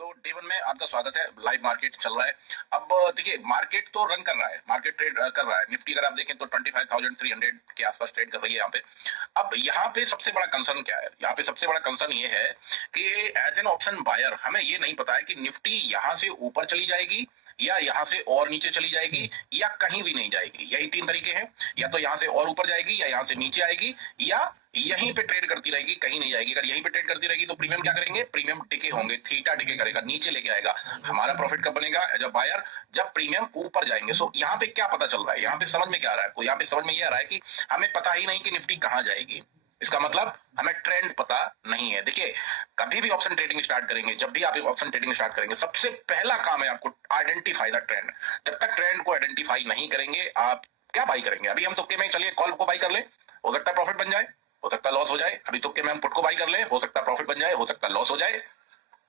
Day one में आपका स्वागत है। लाइव मार्केट चल रहा है। अब देखिए, मार्केट तो रन कर रहा है, मार्केट ट्रेड कर रहा है। निफ्टी अगर आप देखें तो 25,300 के आसपास ट्रेड कर रही है यहाँ पे। अब यहाँ पे सबसे बड़ा कंसर्न क्या है? यहाँ पे सबसे बड़ा कंसर्न ये है कि एज एन ऑप्शन बायर हमें ये नहीं पता है कि निफ्टी यहाँ से ऊपर चली जाएगी या यहाँ से और नीचे चली जाएगी या कहीं भी नहीं जाएगी। यही तीन तरीके हैं, या तो यहाँ से और ऊपर जाएगी या यहाँ से नीचे आएगी या यहीं पे ट्रेड करती रहेगी, कहीं नहीं जाएगी। अगर यहीं पे ट्रेड करती रहेगी तो प्रीमियम क्या करेंगे? प्रीमियम डिके होंगे, थीटा डिके करेगा, नीचे लेके आएगा। हमारा प्रॉफिट कब बनेगा एज अ बायर? जब प्रीमियम ऊपर जाएंगे। सो यहाँ पे क्या पता चल रहा है? यहाँ पे समझ में क्या आ रहा है आपको? यहाँ पे समझ में ये आ रहा है कि हमें पता ही नहीं कि निफ्टी कहां जाएगी। इसका मतलब हमें ट्रेंड पता नहीं है। देखिए, कभी भी ऑप्शन ट्रेडिंग स्टार्ट करेंगे, जब भी आप ऑप्शन ट्रेडिंग स्टार्ट करेंगे, सबसे पहला काम है आपको आइडेंटिफाई द ट्रेंड। जब तक ट्रेंड को आइडेंटिफाई नहीं करेंगे, आप क्या बाई करेंगे? अभी हम तुक्के में चलिए कॉल को बाई कर ले, हो सकता है प्रॉफिट बन जाए, हो सकता है लॉस हो जाए। अभी तुक्के में हम पुट को बाई कर ले, हो सकता है प्रॉफिट बन जाए, हो सकता है लॉस हो जाए।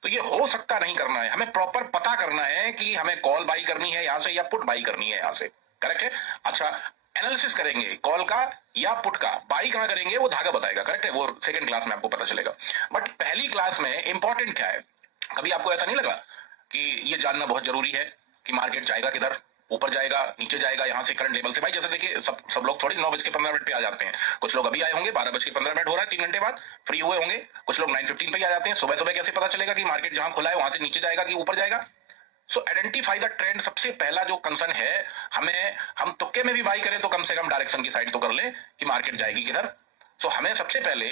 तो ये हो सकता नहीं करना है, हमें प्रॉपर पता करना है कि हमें कॉल बाई करनी है यहां से या पुट बाई करनी है यहां से। करेक्ट है? अच्छा, एनालिसिस करेंगे कॉल का या पुट का, बाई कहां करेंगे वो धागा बताएगा। करेक्ट है? वो सेकंड क्लास में आपको पता चलेगा। बट पहली क्लास में इंपॉर्टेंट क्या है? कभी आपको ऐसा नहीं लगा कि ये जानना बहुत जरूरी है कि मार्केट जाएगा किधर? ऊपर जाएगा, नीचे जाएगा, यहाँ से करंट लेवल से। भाई जैसे देखिए, सब लोग थोड़ी 9:15 पे आ जाते हैं। कुछ लोग अभी आए होंगे, 12:15 हो रहा है, 3 घंटे बाद फ्री हुए होंगे। कुछ लोग 9:15 पे आ जाते हैं। सुबह सुबह कैसे पता चलेगा कि मार्केट जहां खुला है वहां से नीचे जाएगा कि ऊपर जाएगा? सो आइडेंटिफाई द ट्रेंड सबसे पहला जो कंसर्न है हमें। हम तुक्के में भी बाई करें तो कम से कम डायरेक्शन की साइड तो कर ले कि मार्केट जाएगी किधर। तो हमें सबसे पहले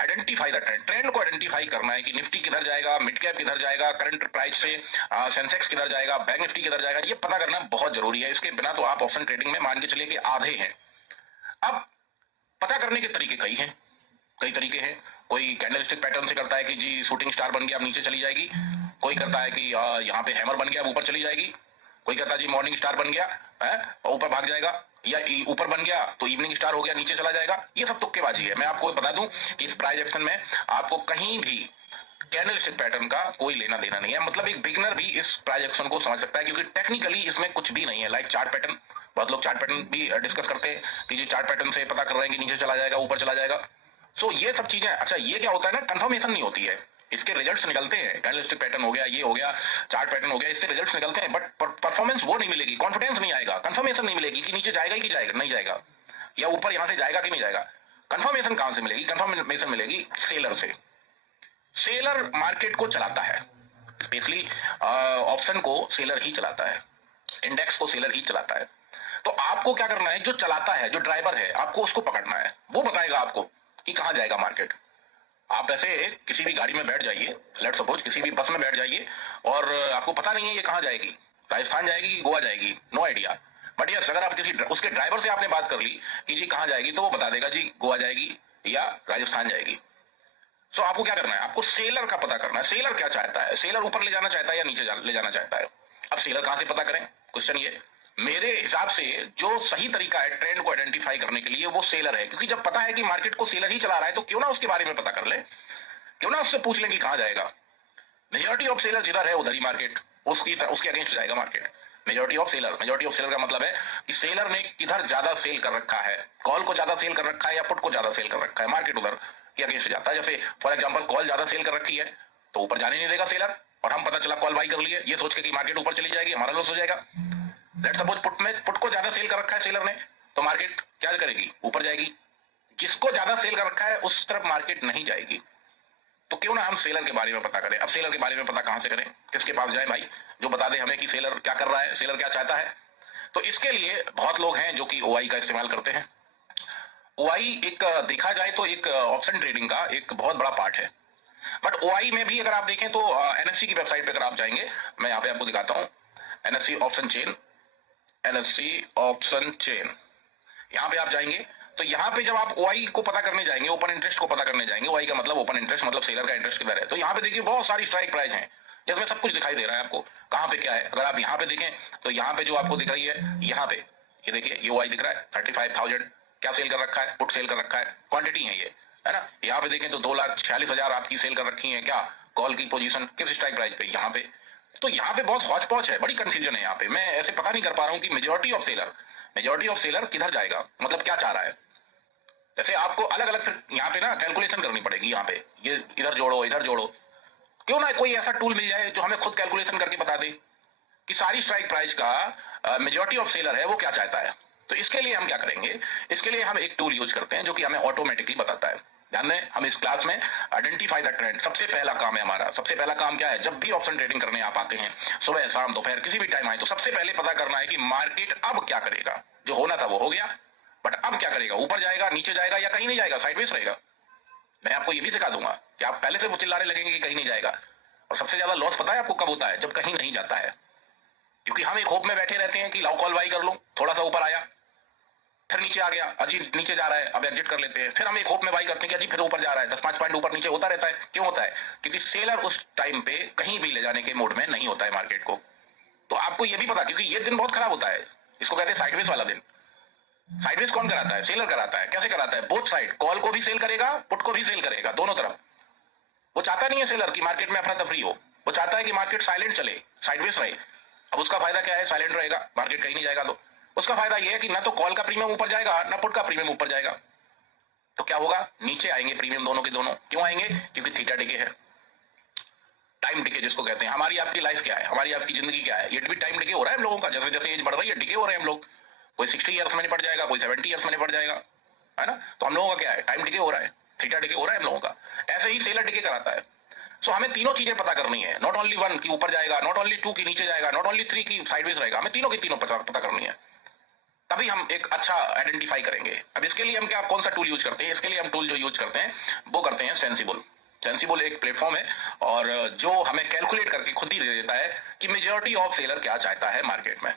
आइडेंटिफाई द ट्रेंड, ट्रेंड को आइडेंटिफाई करना है कि निफ्टी किधर जाएगा, मिड कैप किधर जाएगा, करंट प्राइस से सेंसेक्स किधर जाएगा, बैंक निफ्टी किधर जाएगा। ये पता करना बहुत जरूरी है। इसके बिना तो आप ऑप्शन ट्रेडिंग में मान के चलिए कि आधे हैं। अब पता करने के तरीके कई हैं, कई तरीके हैं। कोई कैंडलस्टिक पैटर्न से करता है कि जी शूटिंग स्टार बन गया अब नीचे चली जाएगी। कोई करता है कि यहाँ पे हैमर बन गया अब ऊपर चली जाएगी। कोई कहता है जी मॉर्निंग स्टार बन गया है और ऊपर भाग जाएगा, या ऊपर बन गया तो इवनिंग स्टार हो गया नीचे चला जाएगा। ये सब तुक्केबाजी है। मैं आपको बता दूं कि इस प्राइस एक्शन में आपको कहीं भी कैंडलस्टिक पैटर्न का कोई लेना देना नहीं है। मतलब एक बिगिनर भी इस प्राइस एक्शन को समझ सकता है, क्योंकि टेक्निकली इसमें कुछ भी नहीं है। लाइक चार्ट पैटर्न, बहुत लोग चार्ट पैटर्न भी डिस्कस करते हैं कि जी चार्ट पैटर्न से पता कर रहे हैं कि नीचे चला जाएगा ऊपर चला जाएगा। सो ये सब चीजें, अच्छा ये क्या होता है ना, कंफर्मेशन नहीं होती है। इसके रिजल्ट्स निकलते हैं, कैंडलस्टिक पैटर्न हो गया, ये हो गया, चार्ट पैटर्न हो गया, इससे रिजल्ट्स निकलते हैं, बट परफॉर्मेंस वो नहीं मिलेगी, कॉन्फिडेंस नहीं आएगा, कंफर्मेशन नहीं मिलेगी कि नीचे जाएगा ही कि जाएगा नहीं जाएगा, या ऊपर यहां से जाएगा कि नहीं जाएगा। कंफर्मेशन कहां से मिलेगी? कंफर्मेशन मिलेगी सेलर से। सेलर मार्केट को चलाता है, स्पेशली ऑप्शन को सेलर ही चलाता है, इंडेक्स को सेलर ही चलाता है। तो आपको क्या करना है? जो चलाता है, जो ड्राइवर है, आपको उसको पकड़ना है। वो बताएगा आपको कि कहां जाएगा मार्केट। आप ऐसे किसी भी गाड़ी में बैठ जाइए, लेट सपोज किसी भी बस में बैठ जाइए, और आपको पता नहीं है ये कहां जाएगी, राजस्थान जाएगी कि गोवा जाएगी, नो आइडिया। बट यस, अगर आप किसी उसके ड्राइवर से आपने बात कर ली कि जी कहां जाएगी, तो वो बता देगा जी गोवा जाएगी या राजस्थान जाएगी। सो आपको क्या करना है? आपको सेलर का पता करना है। सेलर क्या चाहता है? सेलर ऊपर ले जाना चाहता है या नीचे ले जाना चाहता है? अब सेलर कहां से पता करें? क्वेश्चन ये। मेरे हिसाब से जो सही तरीका है ट्रेंड को आइडेंटिफाई करने के लिए वो सेलर है, क्योंकि जब पता है कि मार्केट को सेलर ही चला रहा है तो क्यों ना उसके बारे में पता कर ले, क्यों ना उससे पूछ लें कि कहां जाएगा। मेजोरिटी ऑफ सेलर जिधर है उधर ही मार्केट उसके अगेंस्ट जाएगा मार्केट। मेजोरिटी ऑफ सेलर का मतलब है कि सेलर ने किधर ज्यादा सेल कर रखा है, कॉल को ज्यादा सेल कर रखा है या पुट को ज्यादा सेल कर रखा है, मार्केट उधर के अगेंस्ट जाता है। जैसे फॉर एग्जांपल कॉल ज्यादा सेल कर रखी है तो ऊपर जाने नहीं देगा सेलर, और हम पता चला कॉल बाई कर लिए ये सोच के कि मार्केट ऊपर चली जाएगी, हमारा लॉस हो जाएगा। लेट्स सपोज पुट को ज्यादा सेल कर रखा है सेलर ने, तो मार्केट क्या करेगी? ऊपर जाएगी। जिसको ज्यादा सेल कर रखा है उस तरफ मार्केट नहीं जाएगी। तो क्यों ना हम सेलर के बारे में पता करें। अब सेलर के बारे में पता कहां से करें? किसके पास जाए भाई जो बता दे हमें कि सेलर क्या कर रहा है, सेलर क्या चाहता है। तो इसके लिए बहुत लोग हैं जो कि ओआई का इस्तेमाल करते हैं। ओआई एक देखा जाए तो एक ऑप्शन ट्रेडिंग का एक बहुत बड़ा पार्ट है। बट ओआई में भी अगर आप देखें तो एनएससी की वेबसाइट पे अगर आप जाएंगे, मैं यहाँ पे आपको दिखाता हूँ, NSC option chain, NSC option chain, यहाँ पे आप जाएंगे तो यहाँ पे जब आप ओआई को पता करने जाएंगे, ओपन इंटरेस्ट को पता करने जाएंगे, ओआई का मतलब ओपन इंटरेस्ट, मतलब सेलर का इंटरेस्ट किधर है, तो यहाँ पे देखिए बहुत सारी स्ट्राइक प्राइस हैं जिसमें सब कुछ दिखाई दे रहा है आपको कहाँ पे क्या है। अगर आप यहाँ पे देखें तो यहाँ पे जो आपको दिख रही है, यहाँ पे ये देखिए ये ओआई दिख रहा है 35,000 क्या सेल कर रखा है, पुट सेल कर रखा है, क्वांटिटी है ये, है ना। यहाँ पे देखें तो 2,46,000 आपकी सेल कर रखी है क्या, कॉल की पोजीशन किस स्ट्राइक प्राइस पे, यहाँ पे। तो यहाँ पे बहुत हौच पौच है, बड़ी कंफ्यूजन है यहाँ पे। मैं ऐसे पता नहीं कर पा रहा हूँ कि मेजोरिटी ऑफ सेलर किधर जाएगा, मतलब क्या चाह रहा है। जैसे आपको अलग अलग फिर यहाँ पे ना कैलकुलेशन करनी पड़ेगी, यहाँ पे ये इधर जोड़ो इधर जोड़ो। क्यों ना कोई ऐसा टूल मिल जाए जो हमें खुद कैलकुलेशन करके बता दे कि सारी स्ट्राइक प्राइस का मेजॉरिटी ऑफ सेलर है वो क्या चाहता है। तो इसके लिए हम क्या करेंगे, इसके लिए हम एक टूल यूज करते हैं जो कि हमें ऑटोमेटिकली बताता है। ध्यान दें, हम इस क्लास में आइडेंटिफाई द ट्रेंड, सबसे पहला काम है हमारा। सबसे पहला काम क्या है, जब भी ऑप्शन ट्रेडिंग करने आप आते हैं, सुबह शाम दोपहर किसी भी टाइम आए, तो सबसे पहले पता करना है कि मार्केट अब क्या करेगा। जो होना था वो हो गया, बट अब क्या करेगा, ऊपर जाएगा, नीचे जाएगा, या कहीं नहीं जाएगा, साइडवेज रहेगा। मैं आपको ये भी सिखा दूंगा कि आप पहले से वो चिल्लाने लगेंगे कि कहीं नहीं जाएगा। और सबसे ज्यादा लॉस पता है आपको कब होता है, जब कहीं नहीं जाता है। क्योंकि हम एक होप में बैठे रहते हैं कि लाओ कॉल बाई कर लूं, थोड़ा सा ऊपर आया, फिर नीचे आ गया, अजी नीचे जा रहा है, अब एग्जिट कर लेते हैं। फिर हम एक होप में बाई करते हैं कि अजी फिर ऊपर जा रहा है, 10-5 पॉइंट ऊपर नीचे होता रहता है। क्यों होता है, क्योंकि सेलर उस टाइम पे कहीं भी ले जाने के मूड में नहीं होता है मार्केट को। तो आपको यह भी पता, क्योंकि ये दिन बहुत खराब होता है, इसको कहते हैं साइडवेज वाला दिन। साइडवेज कौन कराता है, सेलर कराता है। कैसे कराता है, बोथ साइड, कॉल को भी सेल करेगा, पुट को भी सेल करेगा, दोनों तरफ। वो चाहता नहीं है सेलर कि मार्केट में अफरा तफरी हो, वो चाहता है कि मार्केट साइलेंट चले, साइडवेज रहे। अब उसका फायदा क्या है, साइलेंट रहेगा, मार्केट कहीं नहीं जाएगा, तो उसका फायदा यह है कि ना तो कॉल का प्रीमियम ऊपर जाएगा, ना पुट का प्रीमियम ऊपर जाएगा। तो क्या होगा, नीचे आएंगे प्रीमियम दोनों के दोनों। क्यों आएंगे, क्योंकि थीटा डिके है, टाइम डिके जिसको कहते हैं। हमारी आपकी लाइफ क्या है, हमारी आपकी जिंदगी क्या है, ये भी टाइम डिके हो रहा है हम लोगों का। जैसे जैसे एज बढ़ रही है, डिके हो रहे हैं हम लोग। कोई 60 ईयर्स में निपट जाएगा, कोई 70 ईयर्स में निपट जाएगा, है ना। तो हम लोगों का क्या है, टाइम डिके हो रहा है, थीटा डिके हो रहा है हम लोगों का। ऐसे ही सेलर डिके कराता है। सो हमें तीनों चीजें पता करनी है, नॉट ओनली वन की ऊपर जाएगा, नॉट ओनली टू की नीचे जाएगा, नॉट ओनली थ्री की साइडवेज रहेगा, हमें तीनों की तीनों पता करनी है। तभी हम एक अच्छा आइडेंटिफाई करेंगे। अब इसके लिए हम क्या, कौन सा टूल यूज करते हैं, इसके लिए हम टूल जो यूज करते हैं वो करते हैं सेंसिबल। सेंसिबल एक प्लेटफॉर्म है और जो हमें कैलकुलेट करके खुद ही दे देता है कि मेजॉरिटी ऑफ सेलर क्या चाहता है मार्केट में।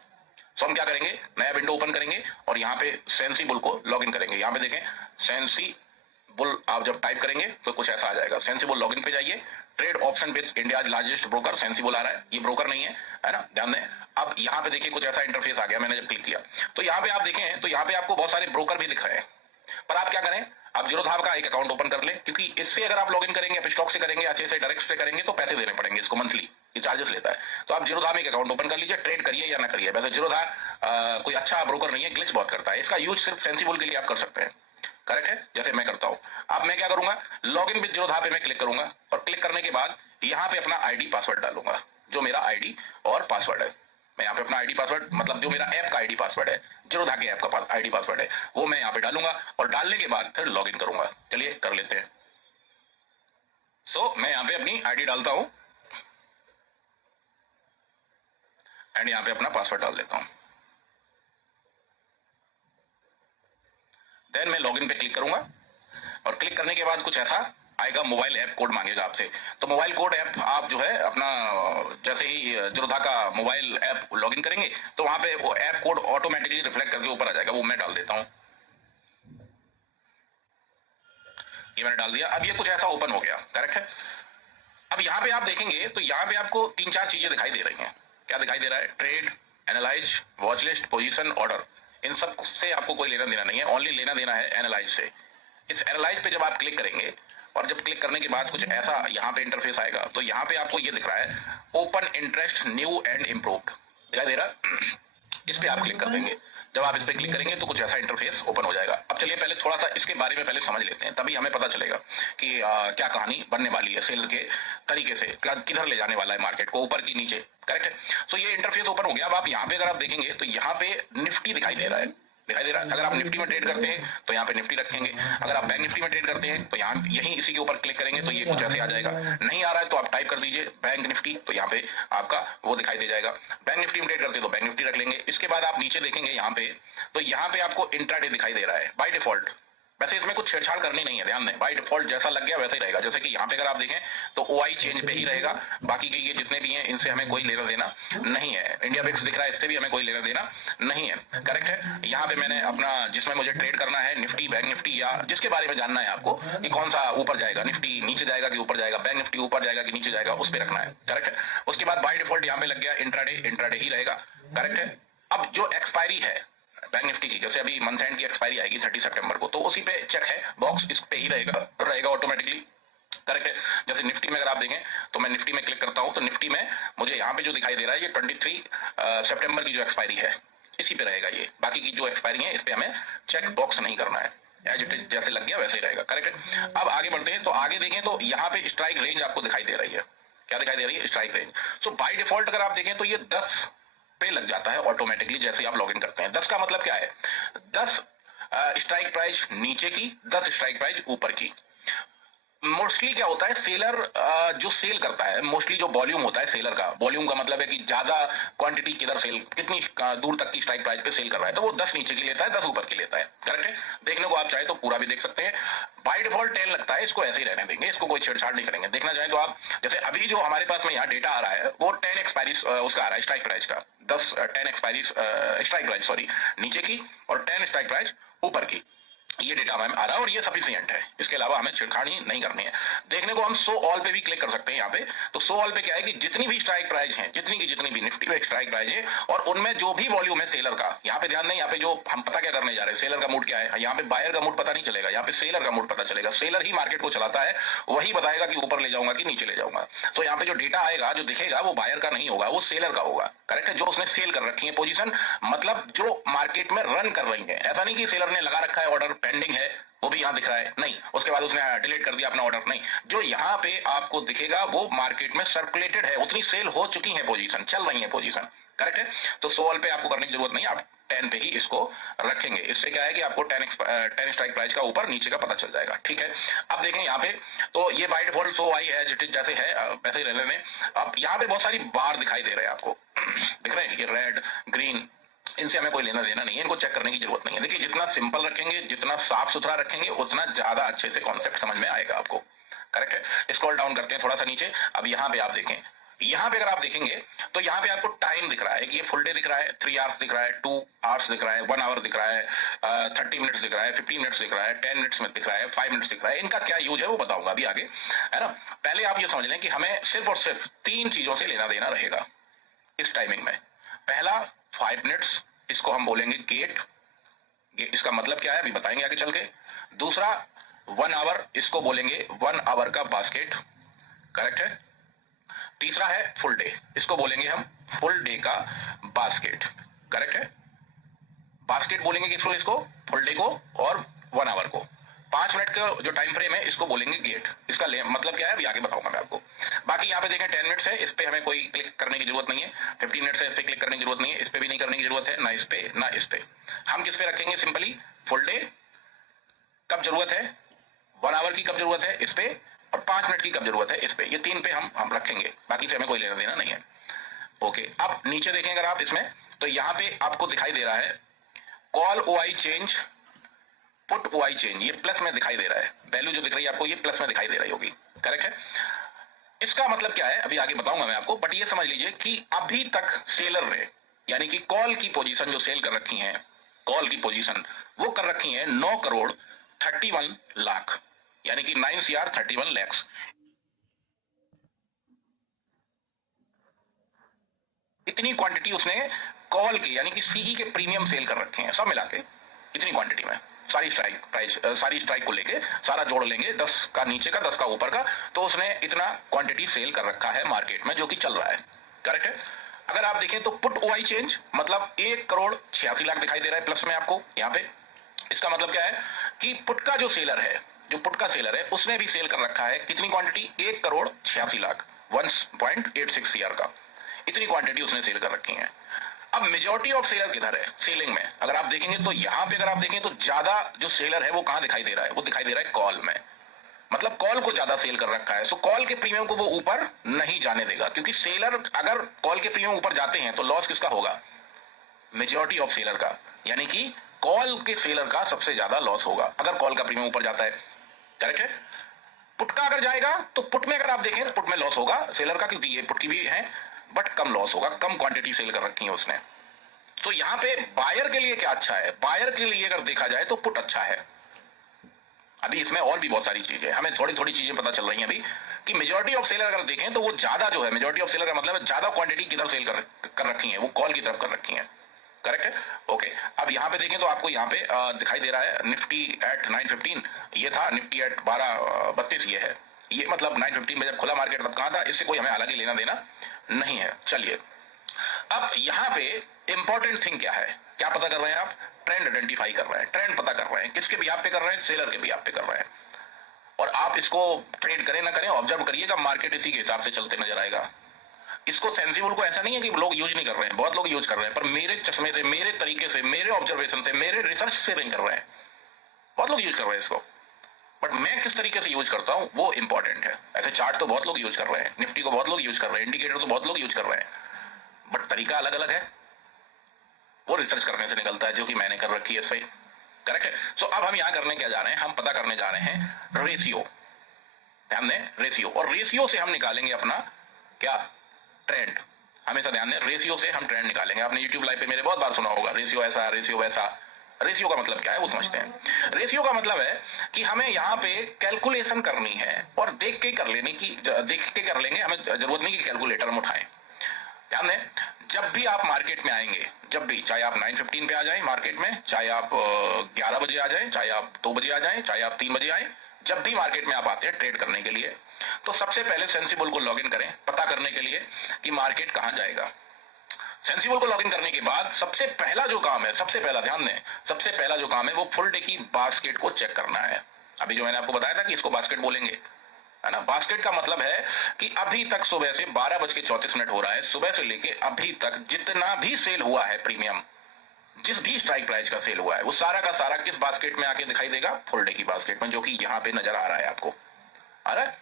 सो हम क्या करेंगे, नया विंडो ओपन करेंगे और यहाँ पे सेंसिबल को लॉग इन करेंगे। यहाँ पे देखें सेंसिबल, आप जब टाइप करेंगे तो कुछ ऐसा आ जाएगा। सेंसिबल लॉगिन पे जाइए, trade option with India largest broker Sensibull आ रहा है, ये ब्रोकर नहीं है ना, ध्यान दें। अब यहाँ पे देखिए कुछ ऐसा इंटरफेस आ गया, मैंने जब क्लिक किया तो यहाँ पे आप देखें तो यहाँ पे आपको बहुत सारे ब्रोकर भी दिख रहे हैं। पर आप क्या करें, आप जीरोधा का एक अकाउंट ओपन कर ले, क्योंकि इससे अगर आप लॉगिन करेंगे, आप स्टॉक से करेंगे, अच्छे से डायरेक्ट से करेंगे तो पैसे देने पड़ेंगे इसको, मंथली ये चार्जेस लेता है। तो आप जीरोधा में एक अकाउंट ओपन कर लीजिए, ट्रेड करिए या ना करिए। वैसे जीरोधा कोई अच्छा ब्रोकर नहीं है, ग्लिच बहुत करता है, इसका यूज सिर्फ सेंसिबल के लिए आप कर सकते हैं। करेक्ट है, जैसे मैं करता हूं। अब मैं क्या करूंगा, लॉग इन विद जीरोधा पे मैं क्लिक करूंगा और क्लिक करने के बाद यहाँ पे अपना आईडी पासवर्ड डालूंगा, जो मेरा आईडी और पासवर्ड है। मैं यहाँ पे अपना आईडी पासवर्ड, मतलब जो मेरा ऐप का आईडी पासवर्ड है, जीरोधा के ऐप का आईडी पासवर्ड है, वो मैं यहाँ पे डालूंगा और डालने के बाद फिर लॉग इन करूंगा। चलिए कर लेते हैं। सो मैं यहाँ पे अपनी आईडी डालता हूं एंड यहाँ पे अपना पासवर्ड डाल देता हूं। देन मैं लॉगिन पे क्लिक करूंगा और क्लिक करने के बाद कुछ ऐसा आएगा, मोबाइल ऐप कोड मांगेगा आपसे। तो मोबाइल कोड ऐप आप जो है अपना, जैसे ही जीरोधा का मोबाइल ऐप लॉगिन करेंगे तो वहां पे वो ऐप कोड ऑटोमेटिकली रिफ्लेक्ट करके ऊपर आ जाएगा, वो मैं डाल देता हूं। ये मैंने डाल दिया। अब ये कुछ ऐसा ओपन हो गया, करेक्ट है। अब यहाँ पे आप देखेंगे तो यहाँ पे आपको 3-4 चीजें दिखाई दे रही हैं। क्या दिखाई दे रहा है, trade, analyse, watch list, position, order. इन सब से आपको कोई लेना देना नहीं है, ओनली लेना देना है एनालाइज से। इस एनालाइज पे जब आप क्लिक करेंगे और जब क्लिक करने के बाद कुछ ऐसा यहाँ पे इंटरफेस आएगा, तो यहाँ पे आपको ये दिख रहा है, open interest new and improved, दिखाई दे रहा। इस पे आप क्लिक कर देंगे। जब आप इस पे क्लिक करेंगे तो कुछ ऐसा इंटरफेस ओपन हो जाएगा। अब चलिए पहले थोड़ा सा इसके बारे में पहले समझ लेते हैं, तभी हमें पता चलेगा कि क्या कहानी बनने वाली है सेलर के तरीके से, किधर ले जाने वाला है मार्केट को, ऊपर की नीचे। करेक्ट है। तो ये इंटरफेस ओपन हो गया। अब आप यहाँ पे अगर आप देखेंगे तो यहाँ पे निफ्टी दिखाई दे रहा है, दिखाई दे रहा है। अगर आप निफ्टी में ट्रेड करते हैं तो यहाँ पे निफ्टी रखेंगे, अगर आप बैंक निफ्टी में ट्रेड करते हैं तो यहाँ यहीं इसी के ऊपर क्लिक करेंगे तो ये कुछ ऐसे आ जाएगा। नहीं आ रहा है तो आप टाइप कर दीजिए बैंक निफ्टी, तो यहाँ पे आपका वो दिखाई दे जाएगा। बैंक निफ्टी में ट्रेड करते हैं तो बैंक निफ्टी रख लेंगे। इसके बाद आप नीचे देखेंगे यहाँ पे, तो यहाँ पे आपको इंट्राडे दिखाई दे रहा है बाय डिफॉल्ट। वैसे इसमें कुछ छेड़छाड़ करनी नहीं है, ध्यान दें, बाय डिफॉल्ट जैसा लग गया वैसे ही रहेगा। जैसे कि यहाँ पे अगर आप देखें तो ओआई चेंज पे ही रहेगा, बाकी के ये जितने भी हैं इनसे हमें कोई लेना देना नहीं है। इंडिया बिक्स दिख रहा है, इससे भी हमें कोई लेना देना नहीं है। करेक्ट है। यहाँ पे मैंने अपना, जिसमें मुझे ट्रेड करना है, निफ्टी, बैंक निफ्टी, या जिसके बारे में जानना है आपको कि कौन सा ऊपर जाएगा, निफ्टी नीचे जाएगा कि ऊपर जाएगा, बैंक निफ्टी ऊपर जाएगा कि नीचे जाएगा, उस पर रखना है। करेक्ट है। उसके बाद बाय डिफॉल्ट यहाँ पे लग गया इंट्राडे, इंट्राडे ही रहेगा। करेक्ट है। अब जो एक्सपायरी है बैंक निफ्टी की, जैसे अभी मंथ एंड की एक्सपायरी आएगी 30 सितंबर को, तो उसी पे चेक है बॉक्स, इस पे ही रहेगा ऑटोमेटिकली। करेक्ट है। जैसे निफ्टी में अगर आप देखें तो मैं निफ्टी में क्लिक करता हूं तो निफ्टी में मुझे यहाँ पे जो दिखाई दे रहा है ये 23 सितंबर की जो एक्सपायरी है इसी पे रहेगा ये। बाकी की जो एक्सपायरी है इस पे हमें चेक बॉक्स नहीं करना है, एज इट इज जैसे लग गया वैसे ही रहेगा। करेक्ट है। अब आगे बढ़ते हैं तो आगे देखें तो यहाँ पे स्ट्राइक रेंज आपको दिखाई दे रही है। क्या दिखाई दे रही है? Strike range. So by default अगर आप देखें तो ये 10 पे लग जाता है ऑटोमेटिकली जैसे ही आप लॉगिन करते हैं। 10 का मतलब क्या है? 10 स्ट्राइक प्राइस नीचे की, 10 स्ट्राइक प्राइस ऊपर की। मोस्टली क्या होता है, सेलर जो सेल करता है, मोस्टली जो वॉल्यूम होता है सेलर का, वॉल्यूम का मतलब है कि ज्यादा क्वांटिटी किधर सेल, कितनी दूर तक की स्ट्राइक प्राइस पे सेल कर रहा है, तो वो 10 नीचे की लेता है, 10 ऊपर की लेता है। करेक्ट है? देखने को आप चाहे तो पूरा भी देख सकते हैं। बाय डिफॉल्ट 10 लगता है, इसको ऐसे ही रहने देंगे, इसको कोई छेड़छाड़ नहीं करेंगे। देखना चाहे तो आप, जैसे अभी जो हमारे पास में यहाँ डेटा आ रहा है वो 10 एक्सपायरी उसका आ रहा है, स्ट्राइक प्राइस का। 10 एक्सपायरी स्ट्राइक प्राइस सॉरी नीचे की, और 10 स्ट्राइक प्राइस ऊपर की। ये डेटा हमें आ रहा है और ये सफिशिएंट है, इसके अलावा हमें छेड़खानी नहीं करनी है। देखने को हम शो ऑल पे भी क्लिक कर सकते हैं यहाँ पे। तो शो ऑल पे क्या है कि जितनी भी स्ट्राइक प्राइस है, जितनी की जितनी भी निफ्टी में स्ट्राइक प्राइस है और उनमें जो भी वॉल्यूम है सेलर का, यहाँ पे ध्यान दें, यहाँ पे जो हम पता क्या करने जा रहे हैं, सेलर का मूड क्या है। यहाँ पे बायर का मूड पता नहीं चलेगा, यहाँ पे सेलर का मूड पता चलेगा। सेलर ही मार्केट को चलाता है, वही बताएगा कि ऊपर ले जाऊंगा कि नीचे ले जाऊंगा। तो यहाँ पे जो डेटा आएगा, जो दिखेगा, वो बायर का नहीं होगा, वो सेलर का होगा। करेक्ट है? जो उसने सेल कर रखी है पोजीशन, मतलब जो मार्केट में रन कर रही है। ऐसा नहीं कि सेलर ने लगा रखा है ऑर्डर पेंडिंग है, वो भी यहां दिख रहा है, नहीं, उसके बाद उसने डिलीट कर दिया अपना ऑर्डर, नहीं। जो यहां पे आपको दिखेगा वो मार्केट में सर्कुलेटेड है, उतनी सेल हो चुकी है, पोजीशन चल रही है पोजीशन। करेक्ट है? तो सोल पे आपको करने की जरूरत नहीं, आप 10 पे ही इसको रखेंगे। इससे क्या है कि आपको 10 स्ट्राइक प्राइस का ऊपर नीचे का पता चल जाएगा। ठीक है? अब देखें यहाँ पे, तो ये बाय डिफॉल्ट सो आई है जैसे है वैसे ही रहने में। अब यहाँ पे बहुत सारी बार दिखाई दे रहे हैं आपको दिख रहे हैं, ये रेड ग्रीन, इनसे हमें कोई लेना देना नहीं है, इनको चेक करने की जरूरत नहीं है। देखिए, जितना सिंपल रखेंगे, जितना साफ सुथरा रखेंगे, उतना ज्यादा अच्छे से कॉन्सेप्ट समझ में आएगा आपको। करेक्ट है? स्क्रॉल डाउन करते हैं थोड़ा सा नीचे। अब यहाँ पे आप देखें, यहाँ पे अगर आप देखेंगे तो यहाँ पे आपको टाइम दिख रहा है कि ये फुल डे दिख रहा है, 3 आवर्स दिख रहा है, 2 आवर्स दिख रहा है, 1 आवर दिख रहा है, 30 मिनट्स दिख रहा है, 15 मिनट्स दिख रहा है, 10 मिनट्स में दिख रहा है, 5 मिनट्स दिख रहा है। इनका क्या यूज है वो बताऊंगा अभी आगे, है ना। पहले आप ये समझ लें कि हमें सिर्फ और सिर्फ 3 चीजों से लेना देना रहेगा इस टाइमिंग में। पहला 5 मिनट्स, इसको हम बोलेंगे गेट, इसका मतलब क्या है अभी बताएंगे आगे चल के। दूसरा 1 आवर, इसको बोलेंगे 1 आवर का बास्केट। करेक्ट है? तीसरा है फुल डे, इसको बोलेंगे हम फुल डे का बास्केट। करेक्ट है? बास्केट बोलेंगे किसको? इसको फुल डे को और 1 आवर को। 5 मिनट का जो टाइम फ्रेम है इसको बोलेंगे गेट। इसका मतलब क्या है अभी आगे बताऊंगा मैं आपको। बाकी यहाँ पे देखें 10 मिनट्स है, इस पे हमें कोई क्लिक करने की जरूरत नहीं है। 15 मिनट्स है, इस पे क्लिक करने की जरूरत नहीं है, इस पे भी नहीं करने की जरूरत है, ना इस पे ना इस पे। हम किस पे रखेंगे? सिंपली फुल डे कब जरूरत है, 1 आवर की कब जरूरत है, इस पे, और 5 मिनट की कब जरूरत है, इस पे। ये 3 पे हम रखेंगे, बाकी से हमें कोई लेना देना नहीं है। ओके, अब नीचे देखें अगर आप इसमें, तो यहाँ पे आपको दिखाई दे रहा है call OI change, put OI change, ये प्लस में दिखाई दे रहा है। वैल्यू जो दिख रही है आपको, ये प्लस में दिखाई दे रही होगी। करेक्ट है? इसका मतलब क्या है अभी आगे बताऊंगा मैं आपको, बट ये समझ लीजिए कि अभी तक सेलर ने, यानी कि कॉल की पोजीशन जो सेल कर रखी है, कॉल की पोजीशन वो कर रखी है 9 करोड़ 31 लाख, यानी कि 9 CR 31 लैक्स। इतनी क्वांटिटी उसने कॉल की, यानी कि सीई के प्रीमियम सेल कर रखे हैं, सब मिला के इतनी क्वांटिटी में, सारी स्ट्राइक प्राइस, सारी स्ट्राइक को लेके सारा जोड़ लेंगे, 10 का नीचे का 10 का ऊपर का, तो उसने इतना क्वांटिटी सेल कर रखा है मार्केट में, जो कि चल रहा है। करेक्ट है? अगर आप देखें तो पुट ओआई चेंज मतलब 1 करोड़ 86 लाख दिखाई दे रहा है प्लस में आपको यहाँ पे। इसका मतलब क्या है कि पुट का जो सेलर है, जो पुट का सेलर है, उसने भी सेल कर रखा है कितनी क्वांटिटी? 1 करोड़ 86 लाख, 1.86 CR का, इतनी क्वांटिटी उसने सेल कर रखी है। अब मेजॉरिटी ऑफ सेलर किधर है सेलिंग में? अगर आप देखेंगे तो यहां पे अगर आप देखें तो ज्यादा जो सेलर है वो कहां दिखाई दे रहा है? वो दिखाई दे रहा है कॉल में, मतलब कॉल को ज्यादा सेल कर रखा है। सो कॉल के प्रीमियम को वो ऊपर नहीं जाने देगा, क्योंकि सेलर अगर कॉल के प्रीमियम ऊपर जाते हैं तो लॉस किसका होगा? मेजॉरिटी ऑफ सेलर का, यानी कि कॉल के सेलर का सबसे ज्यादा लॉस होगा अगर कॉल का प्रीमियम ऊपर जाता है। करेक्ट है? पुट का अगर जाएगा तो पुट में अगर आप देखें तो पुट में लॉस होगा सेलर का, क्योंकि ये पुट की भी है, बट कम लॉस होगा, कम क्वांटिटी सेल कर रखी है उसने। तो यहां पे बायर के लिए क्या अच्छा है? बायर के लिए अगर देखा जाए तो पुट अच्छा है। अभी इसमें और भी बहुत सारी चीजें, हमें थोड़ी थोड़ी चीजें पता चल रही हैं अभी, कि मेजॉरिटी ऑफ सेलर अगर देखें तो वो ज्यादा जो है, मेजॉरिटी ऑफ सेलर का मतलब ज्यादा क्वांटिटी किधर सेल कर रखी है? वो कॉल की तरफ कर रखी है। करेक्ट है? ओके, अब यहां पे देखें तो आपको यहां पे दिखाई दे रहा है निफ्टी एट 915, ये था निफ्टी एट 1232, ये है, ये मतलब 915 में जब खुला मार्केट तब कहां था, इससे कोई हमें अलग ही लेना देना नहीं है। चलिए, अब यहां पे इंपॉर्टेंट थिंग क्या है? क्या पता कर रहे हैं आप? ट्रेंड आइडेंटिफाई कर रहे हैं, ट्रेंड पता कर रहे हैं। किसके बिहाफ पे कर रहे हैं? सेलर के बिहाफ पे कर रहे हैं। और आप इसको ट्रेड करें ना करें, ऑब्जर्व करिएगा, मार्केट इसी के हिसाब से चलते नजर आएगा। इसको सेंसिबल को ऐसा नहीं है कि लोग यूज नहीं कर रहे हैं, बहुत लोग यूज कर रहे हैं, पर मेरे चश्मे से, मेरे तरीके से, मेरे ऑब्जर्वेशन से, मेरे रिसर्च से नहीं कर रहे हैं। बहुत लोग यूज कर रहे हैं इसको, बट मैं किस तरीके से यूज करता हूं वो इंपॉर्टेंट है। ऐसे चार्ट तो बहुत लोग यूज कर रहे हैं, निफ्टी को बहुत लोग यूज कर रहे हैं, इंडिकेटर तो बहुत लोग यूज कर रहे हैं, बट तरीका अलग अलग है। वो रिसर्च करने से निकलता है, जो कि मैंने कर रखी है। सही, करेक्ट है। सो अब हम यहां करने क्या जा रहे हैं, हम पता करने जा रहे हैं रेशियो। ध्यान दें, रेशियो, और रेशियो से हम निकालेंगे अपना क्या, ट्रेंड। हमेशा ध्यान दें, रेशियो से हम ट्रेंड निकालेंगे। आपने यूट्यूब लाइव पे मेरे बहुत बार सुना होगा, रेशियो ऐसा, रेशियो वैसा। रेशियो का मतलब क्या है वो समझते हैं। रेशियो का मतलब है कि हमें यहाँ पे कैलकुलेशन करनी है और देख के कर लेने की, देख के कर लेंगे, हमें जरूरत नहीं कि कैलकुलेटर हम उठाएं। ध्यान दें, जब भी आप मार्केट में आएंगे, जब भी, चाहे आप 9:15 पे आ जाएं मार्केट में, चाहे आप 11 बजे आ जाएं, चाहे आप 2 बजे आ जाएं, चाहे आप 3 बजे आए, जब भी मार्केट में आप आते हैं ट्रेड करने के लिए, तो सबसे पहले सेंसिबल को लॉगिन करें पता करने के लिए कि मार्केट कहां जाएगा। सेंसिबल को लॉगिन करने के बाद सबसे पहला जो काम है, सबसे पहला, ध्यान दें, सबसे पहला जो काम है वो फुल डे की बास्केट को चेक करना है। अभी जो मैंने आपको बताया था कि इसको बास्केट बोलेंगे, है ना। बास्केट का मतलब है कि अभी तक सुबह से 12:34 हो रहा है, सुबह से लेके अभी तक जितना भी सेल हुआ है प्रीमियम, जिस भी स्ट्राइक प्राइस का सेल हुआ है, वो सारा का सारा किस बास्केट में आके दिखाई देगा, फुल डे की बास्केट में, जो कि यहां पे नजर आ रहा है आपको, आ रहा है।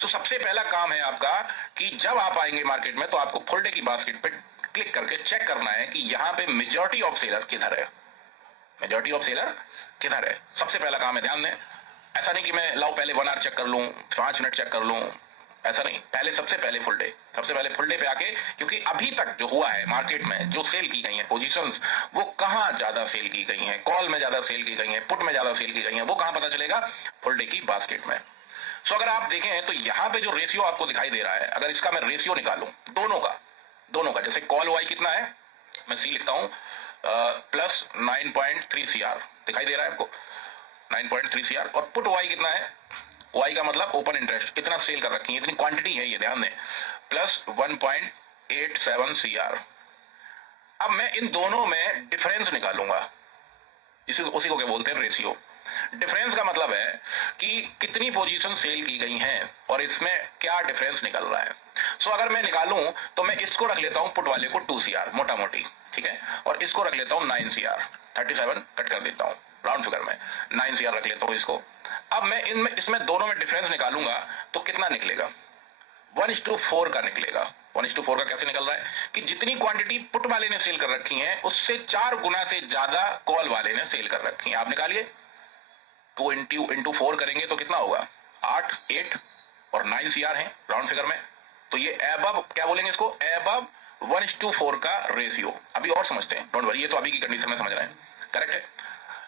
तो सबसे पहला काम है आपका कि जब आप आएंगे मार्केट में तो आपको फुल डे की बास्केट पे क्लिक करके चेक करना है कि यहां पे मेजॉरिटी ऑफ सेलर किधर है, मेजॉरिटी ऑफ सेलर किधर है। सबसे पहला काम है, ध्यान दें। ऐसा नहीं कि मैं लाओ पहले 1 आवर चेक कर लूं, 5 मिनट चेक कर लूं, ऐसा नहीं। पहले सबसे पहले फुल डे, सबसे पहले फुल डे पे आके, क्योंकि अभी तक जो हुआ है मार्केट में, जो सेल की गई है पोजीशंस, वो कहां ज्यादा सेल की गई हैं, कॉल में ज्यादा सेल की गई हैं, पुट में ज्यादा सेल की गई हैं, वो कहां पता चलेगा, फुल डे की बास्केट में। सो अगर आप देखें तो यहां पे जो रेशियो आपको दिखाई दे रहा है, अगर इसका मैं रेशियो निकालूं दोनों का, जैसे कॉल वाई कितना है, मैं सी लिखता हूं, +9.3 CR दिखाई दे रहा है आपको, 9.3 CR, और पुट वाई कितना है, वाई का मतलब ओपन इंटरेस्ट, कितना सेल कर रखी है, इतनी क्वांटिटी है ये, ध्यान दें, +1.87 CR। अब मैं इन दोनों में डिफरेंस निकालूंगा, उसी को क्या बोलते हैं, रेशियो। डिफरेंस का मतलब है कि कितनी पोजीशन सेल की गई हैं और इसमें क्या डिफरेंस निकल रहा है। सो अगर मैं निकालूं तो मैं इसको रख लेता हूं पुट वाले को 2 CR मोटा मोटी, ठीक है, और इसको रख लेता हूं 9 CR, 37 कट कर देता हूं राउंड फिगर में, 9 CR रख लेता हूं इसको। अब मैं इसमें दोनों में डिफरेंस निकालूंगा तो कितना निकलेगा, 1:4 का निकलेगा। 1:4 का कैसे निकल रहा है कि जितनी क्वांटिटी पुट वाले ने सेल कर रखी है उससे 4 गुना से ज्यादा कॉल वाले ने सेल कर रखी है। आप निकालिए, 2 इंटू 4 करेंगे तो कितना होगा, 8 और 9 CR है राउंड फिगर में, तो ये एबव, क्या बोलेंगे इसको, एबव 1:4 का रेशियो। अभी और समझते हैं, डोंट वरी, ये तो अभी की कंडीशन में समझ रहे हैं, करेक्ट है।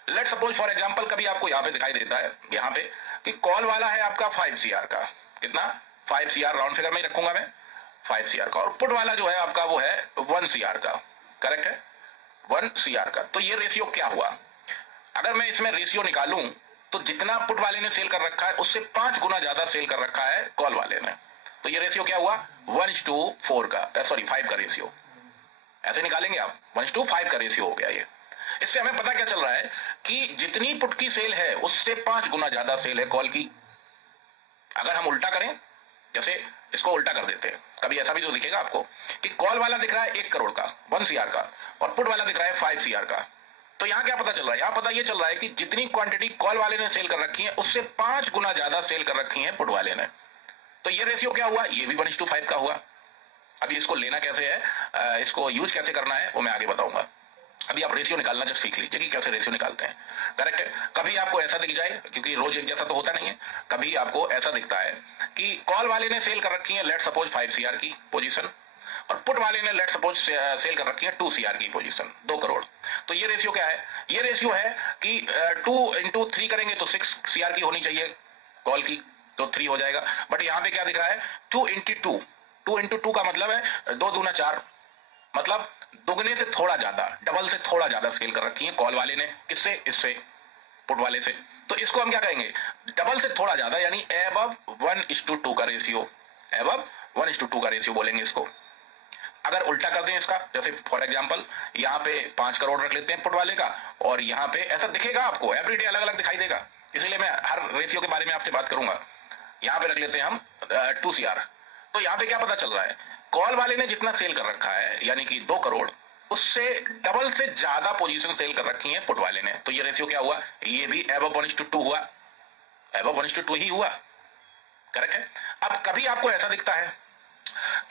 लेट सपोज फॉर एग्जांपल कभी आपको यहां पे दिखाई देता है, यहां पे कि कॉल वाला है आपका 5 CR का, कितना, 5 CR राउंड फिगर में ही रखूंगा मैं, 5 CR का, और पुट वाला जो है आपका वो है 1 CR का, करेक्ट है, 1 CR का। तो ये रेशियो क्या हुआ, अगर मैं इसमें रेशियो निकालूं तो जितना पुट वाले ने सेल कर रखा है उससे 5 गुना ज्यादा सेल कर रखा है कॉल वाले ने, तो ये रेशियो क्या हुआ, 1:4 का, सॉरी 5 का रेशियो। ऐसे निकालेंगे आप, 1:5 का रेशियो हो गया ये। इससे हमें पता क्या चल रहा है कि जितनी पुट की सेल है उससे 5 गुना ज्यादा सेल है कॉल की। अगर हम उल्टा करें, जैसे इसको उल्टा कर देते हैं, कभी ऐसा भी तो दिखेगा आपको कि कॉल वाला दिख रहा है 1 करोड़ का, 1 CR का, और पुट वाला दिख रहा है 5 CR का, तो यहां क्या पता चल रहा है, यहां पता यह चल रहा है कि जितनी क्वांटिटी कॉल वाले ने सेल कर रखी है उससे 5 गुना ज्यादा सेल कर रखी है पुट वाले ने। तो ये रेशियो क्या हुआ, ये भी 1:5 का हुआ। अभी इसको लेना कैसे है, इसको यूज कैसे करना है वो मैं आगे बताऊंगा। अभी आप रेशियो निकालना जस्ट सीख लीजिए कि कैसे रेशियो निकालते हैं, करेक्ट है। कभी आपको ऐसा दिख जाए, क्योंकि रोज एक जैसा तो होता नहीं है, कभी आपको ऐसा दिखता है कि कॉल वाले ने सेल कर रखी है लेट सपोज 5 CR की पोजीशन, और पुट वाले ने लेट सपोज सेल कर रखी है 2 CR की पोजीशन, 2 करोड़। तो ये रेशियो क्या है, ये रेशियो है कि 2 × 3 करेंगे तो 6 CR की होनी चाहिए कॉल की, तो 3 हो जाएगा। बट यहां पे क्या दिख रहा है, 2 × 2 का मतलब है 2 दूना 4, मतलब दुगने से थोड़ा ज्यादा, डबल से थोड़ा ज्यादा सेल कर रखी है कॉल वाले ने, किससे, इससे, पुट वाले से। तो इसको हम क्या कहेंगे, डबल से थोड़ा ज्यादा, यानी एबव 1:2 का रेशियो, एबव 1:2 का रेशियो बोलेंगे इसको। अगर उल्टा कर दें इसका, जैसे फॉर एग्जांपल यहाँ पे 5 करोड़ रख लेते हैं पुट वाले का, और यहाँ पे ऐसा दिखेगा आपको, एवरीडे अलग अलग दिखाई देगा, इसीलिए मैं हर रेशियो के बारे में आपसे बात करूंगा। यहाँ पे रख लेते हैं हम 2 CR। तो यहाँ पे क्या पता चल रहा है, कॉल वाले ने जितना सेल कर रखा है यानी कि 2 करोड़, उससे डबल से ज्यादा पोजीशन सेल कर रखी है पुट वाले ने। तो ये रेशियो क्या हुआ, ये भी above 1:2 हुआ, above 1:2 ही हुआ। करेक्ट है। अब कभी आपको ऐसा दिखता है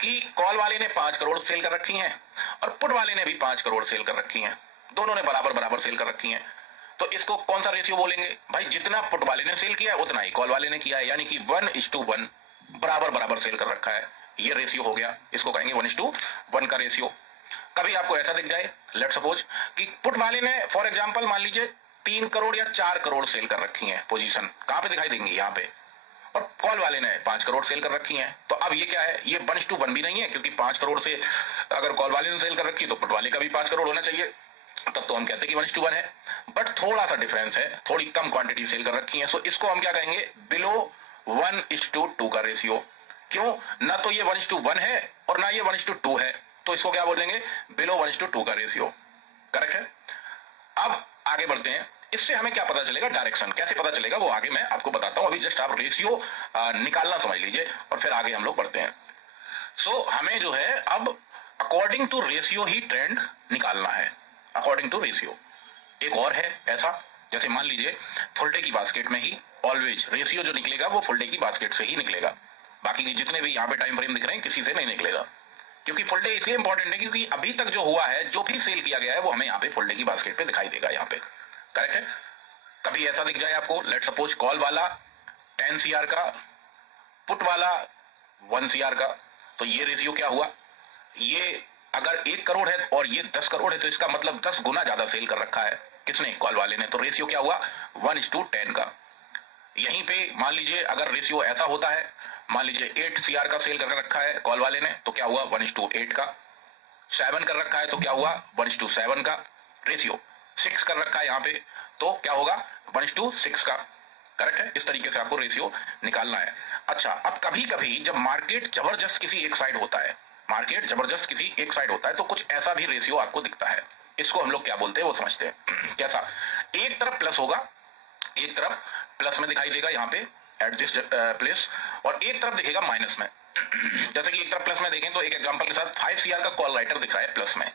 कि कॉल वाले ने 5 करोड़ सेल कर रखी हैं और पुट वाले ने भी 5 करोड़ सेल कर रखी हैं, दोनों ने बराबर बराबर सेल कर रखी हैं, तो इसको कौन सा रेशियो बोलेंगे भाई, जितना पुट वाले ने सेल किया है उतना ही कॉल वाले ने किया है, यानी कि 1:1 बराबर बराबर सेल कर रखा है, ये रेशियो हो गया, इसको कहेंगे 1:1 का रेशियो। कभी आपको ऐसा दिख जाए, लेट सपोज कि पुट वाले ने फॉर एग्जांपल मान लीजिए 3 करोड़ या 4 करोड़ सेल कर रखी है, पोजीशन कहां पे दिखाई देंगी, यहां पे, और कॉल वाले ने 5 करोड़ सेल कर रखी हैं, तो अब ये क्या है, ये 1:1 भी नहीं है, क्योंकि 5 करोड़ से अगर कॉल वाले ने सेल कर रखी तो पुट वाले का भी 5 करोड़ होना चाहिए, तब तो हम कहते हैं कि 1:1 है। बट थोड़ा सा डिफरेंस है, थोड़ी कम क्वांटिटी सेल कर रखी है, सो इसको हम क्या कहेंगे, बिलो 1:2 का रेशियो। क्यों, ना तो ये 1:1 है और ना ये 1:2 है, तो इसको क्या बोलेंगे, बिलो 1:2 का रेशियो। करेक्ट है। अब आगे बढ़ते हैं, इससे हमें क्या पता चलेगा, डायरेक्शन कैसे पता चलेगा वो आगे मैं आपको बताता हूं, अभी जस्ट आप रेशियो निकालना समझ लीजिए और फिर आगे हम लोग बढ़ते हैं। सो हमें जो है अब अकॉर्डिंग टू रेशियो ही ट्रेंड निकालना है, अकॉर्डिंग टू रेशियो। एक और है ऐसा, जैसे मान लीजिए फुल डे की बास्केट में ही ऑलवेज रेशियो जो निकलेगा वो फुल डे की बास्केट से ही निकलेगा, बाकी के जितने भी यहाँ पे टाइम फ्रेम दिख रहे हैं किसी से नहीं निकलेगा, क्योंकि फुल डे इसलिए इंपॉर्टेंट है क्योंकि अभी तक जो हुआ है, जो भी सेल किया गया है वो हमें यहाँ पे फुल डे की बास्केट पे दिखाई देगा यहाँ पे। करेक्ट है। कभी ऐसा दिख जाए आपको, लेट सपोज कॉल वाला 10 CR का, पुट वाला 1 CR का, तो ये रेशियो क्या हुआ, ये अगर 1 करोड़ है और ये 10 करोड़ है तो इसका मतलब 10 गुना ज्यादा सेल कर रखा है, किसने, कॉल वाले ने, तो रेशियो क्या हुआ 1:10 का। यहीं पे मान लीजिए अगर रेशियो ऐसा होता है, मान लीजिए 8 CR का सेल कर रखा है कॉल वाले ने, तो क्या हुआ 1:8 का। 7 कर रखा है तो क्या हुआ 1:7 का। रेशियो 6 कर रखा है यहाँ पे, तो क्या होगा 1:6 का। करेक्ट है। इस तरीके से आपको रेशियो निकालना है। अच्छा, अब कभी कभी जब मार्केट जबरदस्त किसी एक साइड होता है, मार्केट जबरदस्त किसी एक साइड होता है, तो कुछ ऐसा भी रेशियो आपको दिखता है, इसको हम लोग क्या बोलते हैं वो समझते हैं। कैसा, एक तरफ प्लस होगा, एक तरफ प्लस में दिखाई देगा यहाँ पे एट दिस प्लेस, और एक तरफ दिखेगा माइनस में। जैसे कि एक तरफ प्लस में देखें तो एक एग्जांपल के साथ 5 CR का कॉल राइटर दिख रहा है प्लस में,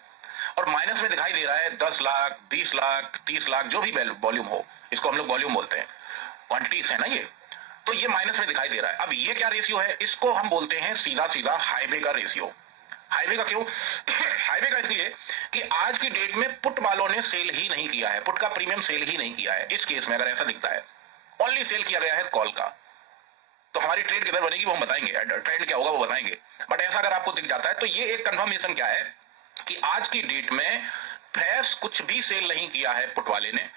और माइनस में दिखाई दे रहा है 10 लाख 20 लाख 30 लाख जो भी वॉल्यूम हो, इसको हम लोग वॉल्यूम बोलते हैं, क्वांटिटीज है ना ये, तो ये माइनस में दिखाई दे रहा है। अब ये क्या रेशियो है, इसको हम बोलते हैं सीधा सीधा हाईवे का रेशियो। हाईवे का क्यों, हाईवे का इसलिए कि आज की डेट में पुट वालों ने सेल ही नहीं किया है, पुट का प्रीमियम सेल ही नहीं किया है। इस केस में अगर ऐसा दिखता है, ओनली सेल किया गया है कॉल का, तो हमारी ट्रेड किधर बनेगी वो हम बताएंगे, ट्रेंड क्या होगा वो बताएंगे। बट ऐसा अगर आपको दिख जाता है तो ये एक कंफर्मेशन क्या है कि आज की डेट में फ्रेश कुछ भी सेल नहीं किया है पुट वाले ने,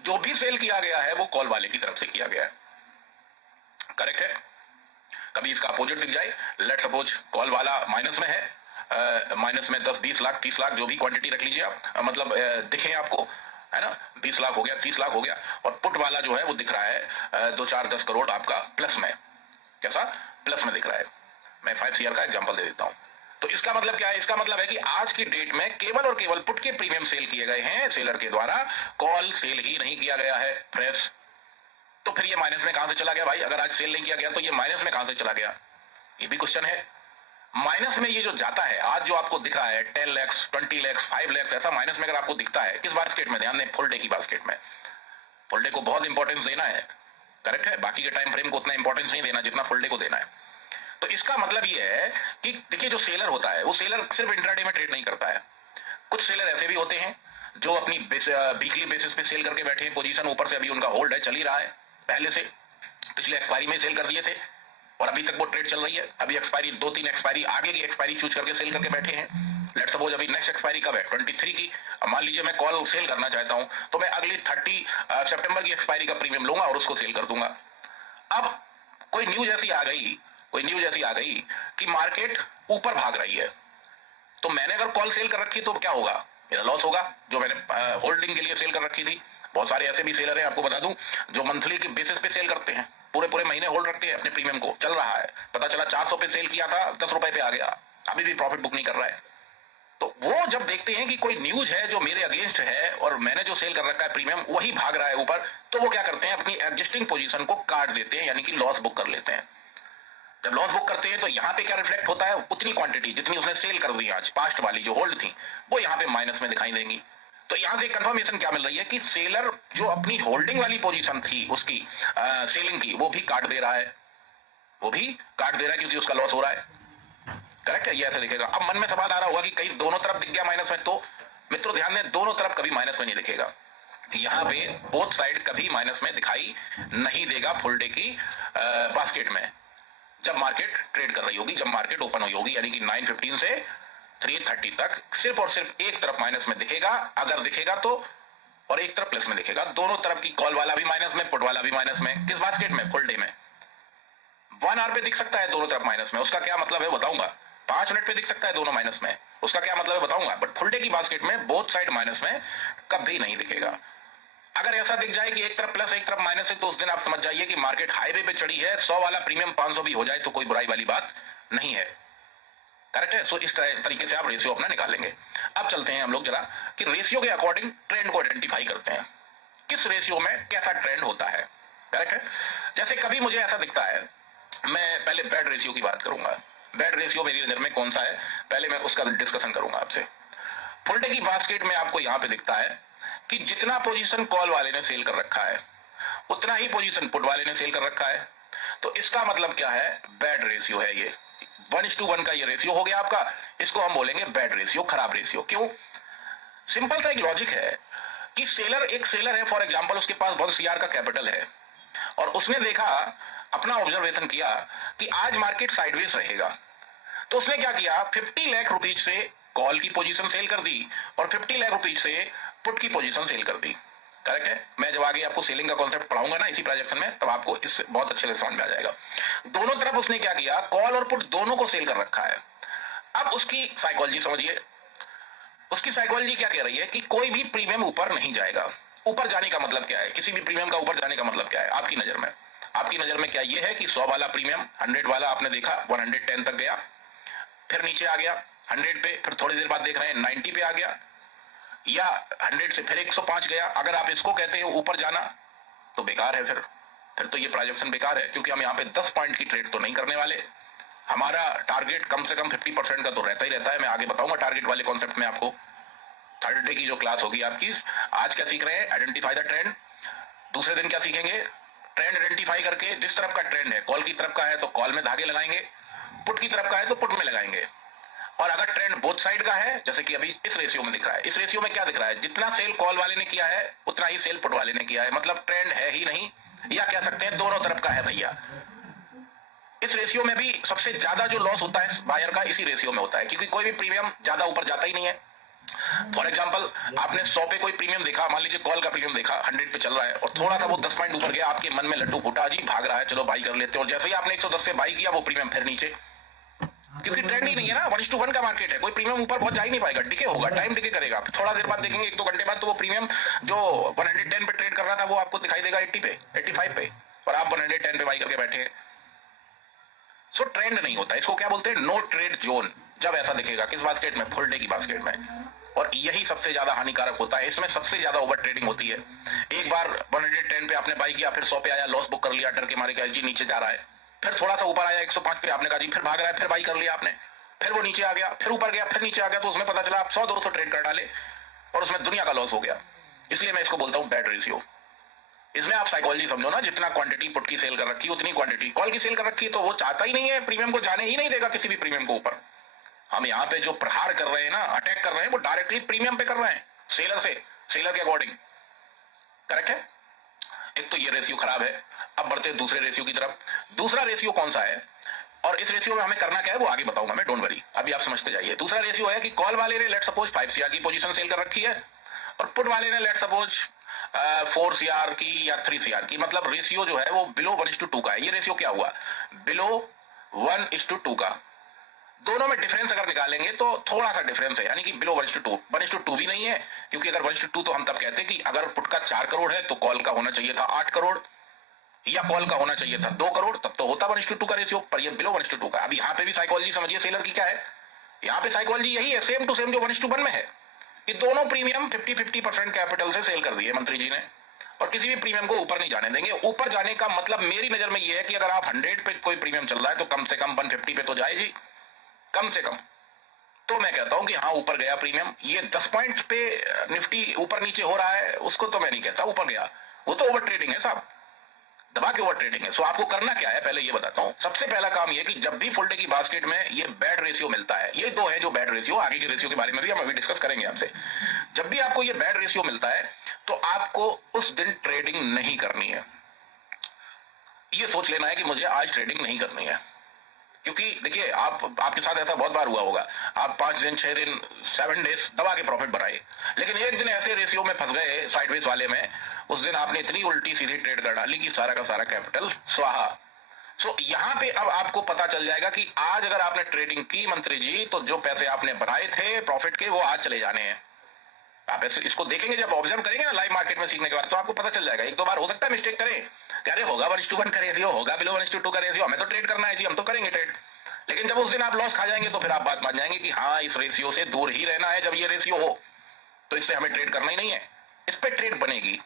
जो भी सेल किया गया है वो कॉल वाले की तरफ से किया गया है। करेक्ट है। कभी इसका अपोजिट दिख जाए, लेट सपोज कॉल वाला माइनस में है, माइनस में 10 20 लाख 30 लाख जो भी क्वांटिटी रख लीजिए आप, मतलब दिखे आपको, है ना, 20 लाख हो गया 30 लाख हो गया, और पुट वाला जो है वो दिख रहा है 2 4 10 करोड़ आपका प्लस में, कैसा प्लस में दिख रहा है। मैं 5 CR का एग्जांपल दे देता हूं। तो इसका मतलब क्या है, इसका मतलब है कि आज की डेट में केवल और केवल पुट के प्रीमियम सेल किए गए हैं सेलर के द्वारा, कॉल सेल ही नहीं किया गया है फ्रेश। तो फिर ये माइनस में कहां से चला गया भाई, अगर आज सेल नहीं किया गया तो ये माइनस में कहां से चला गया, ये भी क्वेश्चन है। माइनस में ये जो जाता है आज जो आपको दिख रहा है 10 लाख 20 लाख 5 लाख, ऐसा माइनस में अगर आपको दिखता है, किस बास्केट में, ध्यान दें फुल डे की बास्केट में, फुल डे को बहुत इंपॉर्टेंस देना है। करेक्ट है। बाकी के टाइम फ्रेम को उतना इंपॉर्टेंस नहीं देना जितना फुल डे को देना है। तो इसका मतलब ये है कि देखिए जो सेलर होता है वो सेलर सिर्फ इंट्राडे में ट्रेड नहीं करता है, कुछ सेलर ऐसे भी होते हैं जो अपनी वीकली बेसिस पे सेल करके बैठे हैं पोजीशन, ऊपर से अभी उनका होल्ड है, चल ही रहा है पहले से, पिछले एक्सपायरी में सेल कर दिए थे और अभी तक वो ट्रेड चल रही है, अभी एक्सपायरी 2-3 एक्सपायरी आगे की एक्सपायरी चूज करके सेल करके बैठे हैं। लेट सपोज अभी नेक्स्ट एक्सपायरी कब है 23 की, अब मान लीजिए मैं कॉल सेल करना चाहता हूं तो मैं अगली 30 सितंबर की एक्सपायरी का प्रीमियम लूंगा और उसको सेल कर दूंगा। अब कोई न्यूज ऐसी आ गई, कोई न्यूज ऐसी आ गई कि मार्केट ऊपर भाग रही है, तो मैंने अगर कॉल सेल कर रखी तो क्या होगा, मेरा लॉस होगा, जो मैंने होल्डिंग के लिए सेल कर रखी थी। बहुत सारे ऐसे भी सेलर हैं आपको बता दूं जो मंथली के बेसिस पे सेल करते हैं, पूरे पूरे महीने होल्ड रखते हैं अपने प्रीमियम को, चल रहा है, पता चला 400 पे सेल किया था 10 रुपए पे आ गया, अभी भी प्रॉफिट बुक नहीं कर रहा है, तो वो जब देखते हैं कि कोई न्यूज है जो मेरे अगेंस्ट है और मैंने जो सेल कर रखा है प्रीमियम वही भाग रहा है ऊपर, तो वो क्या करते हैं, अपनी एग्जिस्टिंग पोजीशन को काट देते हैं, यानी कि लॉस बुक कर लेते हैं। जब लॉस बुक करते हैं तो यहाँ पे क्या रिफ्लेक्ट होता है, उतनी क्वांटिटी जितनी उसने सेल कर दी आज पास्ट वाली जो होल्ड थी वो यहाँ पे माइनस में दिखाई देंगी। तो यहां से कंफर्मेशन क्या मिल रही है कि सेलर जो अपनी होल्डिंग वाली पोजीशन थी उसकी सेलिंग की वो भी काट दे रहा है, वो भी काट दे रहा है क्योंकि उसका लॉस हो रहा है। करेक्ट है, ये ऐसे दिखेगा। अब मन में सवाल आ रहा होगा कि कहीं दोनों तरफ दिख गया माइनस में, तो मित्रों ध्यान दें, दोनों तरफ कभी माइनस में नहीं दिखेगा। यहां पे बोथ साइड कभी माइनस में दिखाई नहीं देगा फुल डे की बास्केट में, जब मार्केट ट्रेड कर रही होगी, जब मार्केट ओपन हुई होगी, यानी कि 9:15 से 3:30 तक सिर्फ और सिर्फ एक तरफ माइनस में दिखेगा, अगर दिखेगा तो, और एक तरफ प्लस में दिखेगा। दोनों तरफ की कॉल वाला भी माइनस में, पुट वाला भी माइनस में। किस बास्केट में? फुल डे में। 1 आवर पे दिख सकता है दोनों तरफ माइनस में, उसका क्या मतलब है बताऊंगा। 5 मिनट पे दिख सकता है दोनों माइनस में, उसका क्या मतलब है बताऊंगा। बट फुल डे की बास्केट में बोथ साइड माइनस में कभी नहीं दिखेगा। अगर ऐसा दिख जाए कि एक तरफ प्लस एक तरफ माइनस है, तो उस दिन आप समझ जाइए कि मार्केट हाईवे पे चढ़ी है। 100 वाला प्रीमियम 500 भी हो जाए तो कोई बुराई वाली बात नहीं है। करेक्ट है। सो इस तरीके से आप रेशियो अपना निकालेंगे। अब चलते हैं हम लोग जरा कि रेशियो के अकॉर्डिंग ट्रेंड को आइडेंटिफाई करते हैं, किस रेशियो में कैसा ट्रेंड होता है। करेक्ट है। जैसे कभी मुझे ऐसा दिखता है, मैं पहले बेड रेशियो की बात करूंगा। बेड रेशियो मेरी नजर में कौन सा है, पहले मैं उसका डिस्कशन करूंगा आपसे। फुल डे की बास्केट में आपको यहां पे दिखता है कि जितना पोजीशन कॉल वाले ने सेल कर रखा है उतना ही पोजीशन पुट वाले ने सेल कर रखा है। तो इसका मतलब क्या है, बैड रेशियो है ये। 1:1 का ये रेशियो हो गया आपका, इसको हम बोलेंगे बैड रेशियो, खराब रेशियो। क्यों? सिंपल सा एक लॉजिक है कि एक सेलर है, फॉर एग्जांपल उसके पास 1 CR का कैपिटल है और उसने देखा, अपना ऑब्जर्वेशन किया कि आज मार्केट साइडवेज रहेगा, तो उसने क्या किया, 50 लाख रुपीज से कॉल की पोजीशन सेल कर दी और 50 लाख रुपीज से पुट की पोजीशन सेल कर दी। करेक्ट है। मैं जब आगे आपको सेलिंग का कॉन्सेप्ट पढ़ाऊंगा ना इसी प्रोजेक्शन में, तब आपको इस बहुत अच्छे से समझ में आ जाएगा। दोनों तरफ उसने क्या किया, कॉल और पुट दोनों को सेल कर रखा है। अब उसकी साइकोलॉजी समझिए, उसकी साइकोलॉजी क्या कह रही है कि कोई भी प्रीमियम ऊपर नहीं जाएगा। ऊपर जाने का मतलब क्या है, किसी भी प्रीमियम का ऊपर जाने का मतलब क्या है आपकी नजर में? आपकी नजर में क्या यह है कि 100 वाला प्रीमियम 100 वाला आपने देखा 110 तक गया, फिर नीचे आ गया 100 पे, फिर थोड़ी देर बाद देख रहे हैं 90 पे आ गया, या 100 से फिर 105 गया। अगर आप इसको कहते हो ऊपर जाना तो बेकार है, फिर तो ये प्रोजेक्शन बेकार है, क्योंकि हम यहाँ पे 10 पॉइंट की ट्रेड तो नहीं करने वाले। हमारा टारगेट कम से कम 50% का तो रहता ही रहता है। मैं आगे बताऊंगा टारगेट वाले कॉन्सेप्ट में आपको। थर्ड डे की जो क्लास होगी आपकी, आज क्या सीख रहे हैं, आइडेंटिफाई द ट्रेंड। दूसरे दिन क्या सीखेंगे, ट्रेंड आइडेंटिफाई करके जिस तरफ का ट्रेंड है, कॉल की तरफ का है तो कॉल में धागे लगाएंगे, पुट की तरफ का है तो पुट में लगाएंगे। और अगर ट्रेंड बोथ साइड का है, जैसे कि अभी इस रेशियो में दिख रहा है, इस रेशियो में क्या दिख रहा है, जितना सेल कॉल वाले ने किया है उतना ही सेल पुट वाले ने किया है, मतलब ट्रेंड है ही नहीं, या कह सकते हैं दोनों तरफ का है भैया। इस रेशियो में भी सबसे ज्यादा जो लॉस होता है बायर का इसी रेशियो में होता है, क्योंकि कोई भी प्रीमियम ज्यादा ऊपर जाता ही नहीं है। फॉर एग्जाम्पल आपने 100 पे कोई प्रीमियम देखा, मान लीजिए कॉल का प्रीमियम देखा 100 पे चल रहा है और थोड़ा सा वो 10 पॉइंट ऊपर गया, आपके मन में लड्डू फूटा, जी भाग रहा है, चलो बाई कर लेते हैं, और जैसे ही आपने 110 पे बाई किया वो प्रीमियम फिर नीचे, क्योंकि ट्रेंड ही नहीं है ना। 1:1 का मार्केट है, कोई प्रीमियम ऊपर बहुत जा ही नहीं पाएगा, डिके होगा, टाइम डिके करेगा। थोड़ा देर बाद देखेंगे 1-2 घंटे बाद तो वो प्रीमियम जो 110 पे ट्रेड कर रहा था वो आपको दिखाई देगा 80 पे, 85 पे, और आप 110 पे बाई करके बैठे हैं। सो ट्रेंड नहीं होता, इसको क्या बोलते हैं, नो ट्रेड जोन। जब ऐसा दिखेगा किस बास्केट में, फुल डे की बास्केट में, और यही सबसे ज्यादा हानिकारक होता है, इसमें सबसे ज्यादा ओवर ट्रेडिंग होती है। एक बार 110 पे आपने बाई किया, फिर 100 पे आया, लॉस बुक कर लिया डर के मारे, जी नीचे जा रहा है, फिर थोड़ा सा ऊपर आया 105 पे, आपने कहा जी फिर भाग रहा है, फिर बाई कर लिया आपने, फिर वो नीचे आ गया, फिर ऊपर गया, फिर नीचे आ गया, तो उसमें पता चला आप 100-200 ट्रेड कर डाले और उसमें दुनिया का लॉस हो गया। इसलिए मैं इसको बोलता हूं बैड रेशियो। इसमें आप साइकोलॉजी समझो ना, जितना क्वांटिटी पुट की सेल कर रखी है उतनी क्वांटिटी कॉल की सेल कर रखी है, तो वो चाहता ही नहीं है प्रीमियम को, जाने ही नहीं देगा किसी भी प्रीमियम को ऊपर। हम यहाँ पे जो प्रहार कर रहे हैं ना, अटैक कर रहे हैं, वो डायरेक्टली प्रीमियम पे कर रहे हैं, सेलर से, सेलर के अकॉर्डिंग। करेक्ट है। एक तो ये रेशियो खराब है। अब बढ़ते हैं दूसरे रेशियो की तरफ। दूसरा रेशियो कौन सा है और इस रेशियो में हमें करना क्या है वो आगे बताऊंगा मैं, डोंट वरी, अभी आप समझते जाइए। दूसरा रेशियो है कि कॉल वाले ने लेट सपोज 5 CR की पोजीशन सेल कर रखी है और पुट वाले ने लेट सपोज 4 CR की या 3 CR की, मतलब रेशियो जो है वो बिलो 1:2 का है। ये रेशियो क्या हुआ, बिलो 1:2 का। दोनों में डिफरेंस अगर निकालेंगे तो थोड़ा सा डिफरेंस है, यानी कि बिलो 1:2, 1:2 भी नहीं है, क्योंकि अगर 1:2 तो हम तब कहते हैं कि अगर पुट का 4 करोड़ है तो कॉल का होना चाहिए था 8 करोड़, या कॉल का होना चाहिए था 2 करोड़, तब तो होता 1:2 का रेशियो, पर ये बिलो 1:2 का। अब यहाँ पे भी साइकोलॉजी समझिए सेलर की क्या है, यहाँ पे साइकोलॉजी यही है, सेम टू सेम जो 1:1 में है, कि दोनों प्रीमियम 50-50% कैपिटल से सेल कर दिए मंत्री जी ने, और किसी भी प्रीमियम को ऊपर नहीं जाने देंगे। ऊपर जाने का मतलब मेरी नजर में यह है कि अगर आप 100 पे कोई प्रीमियम चल रहा है तो कम से कम 150 पे तो जाए जी, कम से कम। तो मैं कहता हूं कि हाँ ऊपर गया प्रीमियम। ये 10 पॉइंट पे निफ्टी ऊपर नीचे हो रहा है, उसको तो मैं नहीं कहता ऊपर गया, वो तो ओवर ट्रेडिंग है साहब, दबा के ओवर ट्रेडिंग है। सो आपको करना क्या है, पहले ये बताता हूं। सबसे पहला काम ये कि जब भी फुल डे की बास्केट में ये बैड रेशियो मिलता है, ये दो है जो बैड रेशियो, आगे के रेशियो के बारे में भी हम अभी डिस्कस करेंगे आपसे। जब भी आपको ये बैड रेशियो मिलता है तो आपको उस दिन ट्रेडिंग नहीं करनी है। ये सोच लेना है कि मुझे आज ट्रेडिंग नहीं करनी है, क्योंकि देखिए आपके साथ ऐसा बहुत बार हुआ होगा, आप 5 दिन 6 दिन 7 डेज दबा के प्रॉफिट बनाए, लेकिन एक दिन ऐसे रेशियो में फंस गए साइडवेज वाले में, उस दिन आपने इतनी उल्टी सीधी ट्रेड कर डाली कि सारा का सारा कैपिटल स्वाहा। सो यहां पे अब आपको पता चल जाएगा कि आज अगर आपने ट्रेडिंग की मंत्री जी, तो जो पैसे आपने बनाए थे प्रॉफिट के वो आज चले जाने हैं। आप इसको देखेंगे, जब ऑब्जर्व करेंगे ना लाइव मार्केट में सीखने के बाद, तो आपको पता चल जाएगा। एक दो बार हो सकता है मिस्टेक करें, अरे होगा 1:1 का रेशियो, होगा बिलो 1:2 का रेशियो, हमें तो ट्रेड करना है जी, हम तो करेंगे ट्रेड। लेकिन जब उस दिन आप लॉस खा जाएंगे तो फिर आप बात मान जाएंगे कि हाँ इस रेशियो से दूर ही रहना है। जब ये रेशियो हो तो इससे हमें ट्रेड करना ही नहीं है। इस पे ट्रेड बनेगी,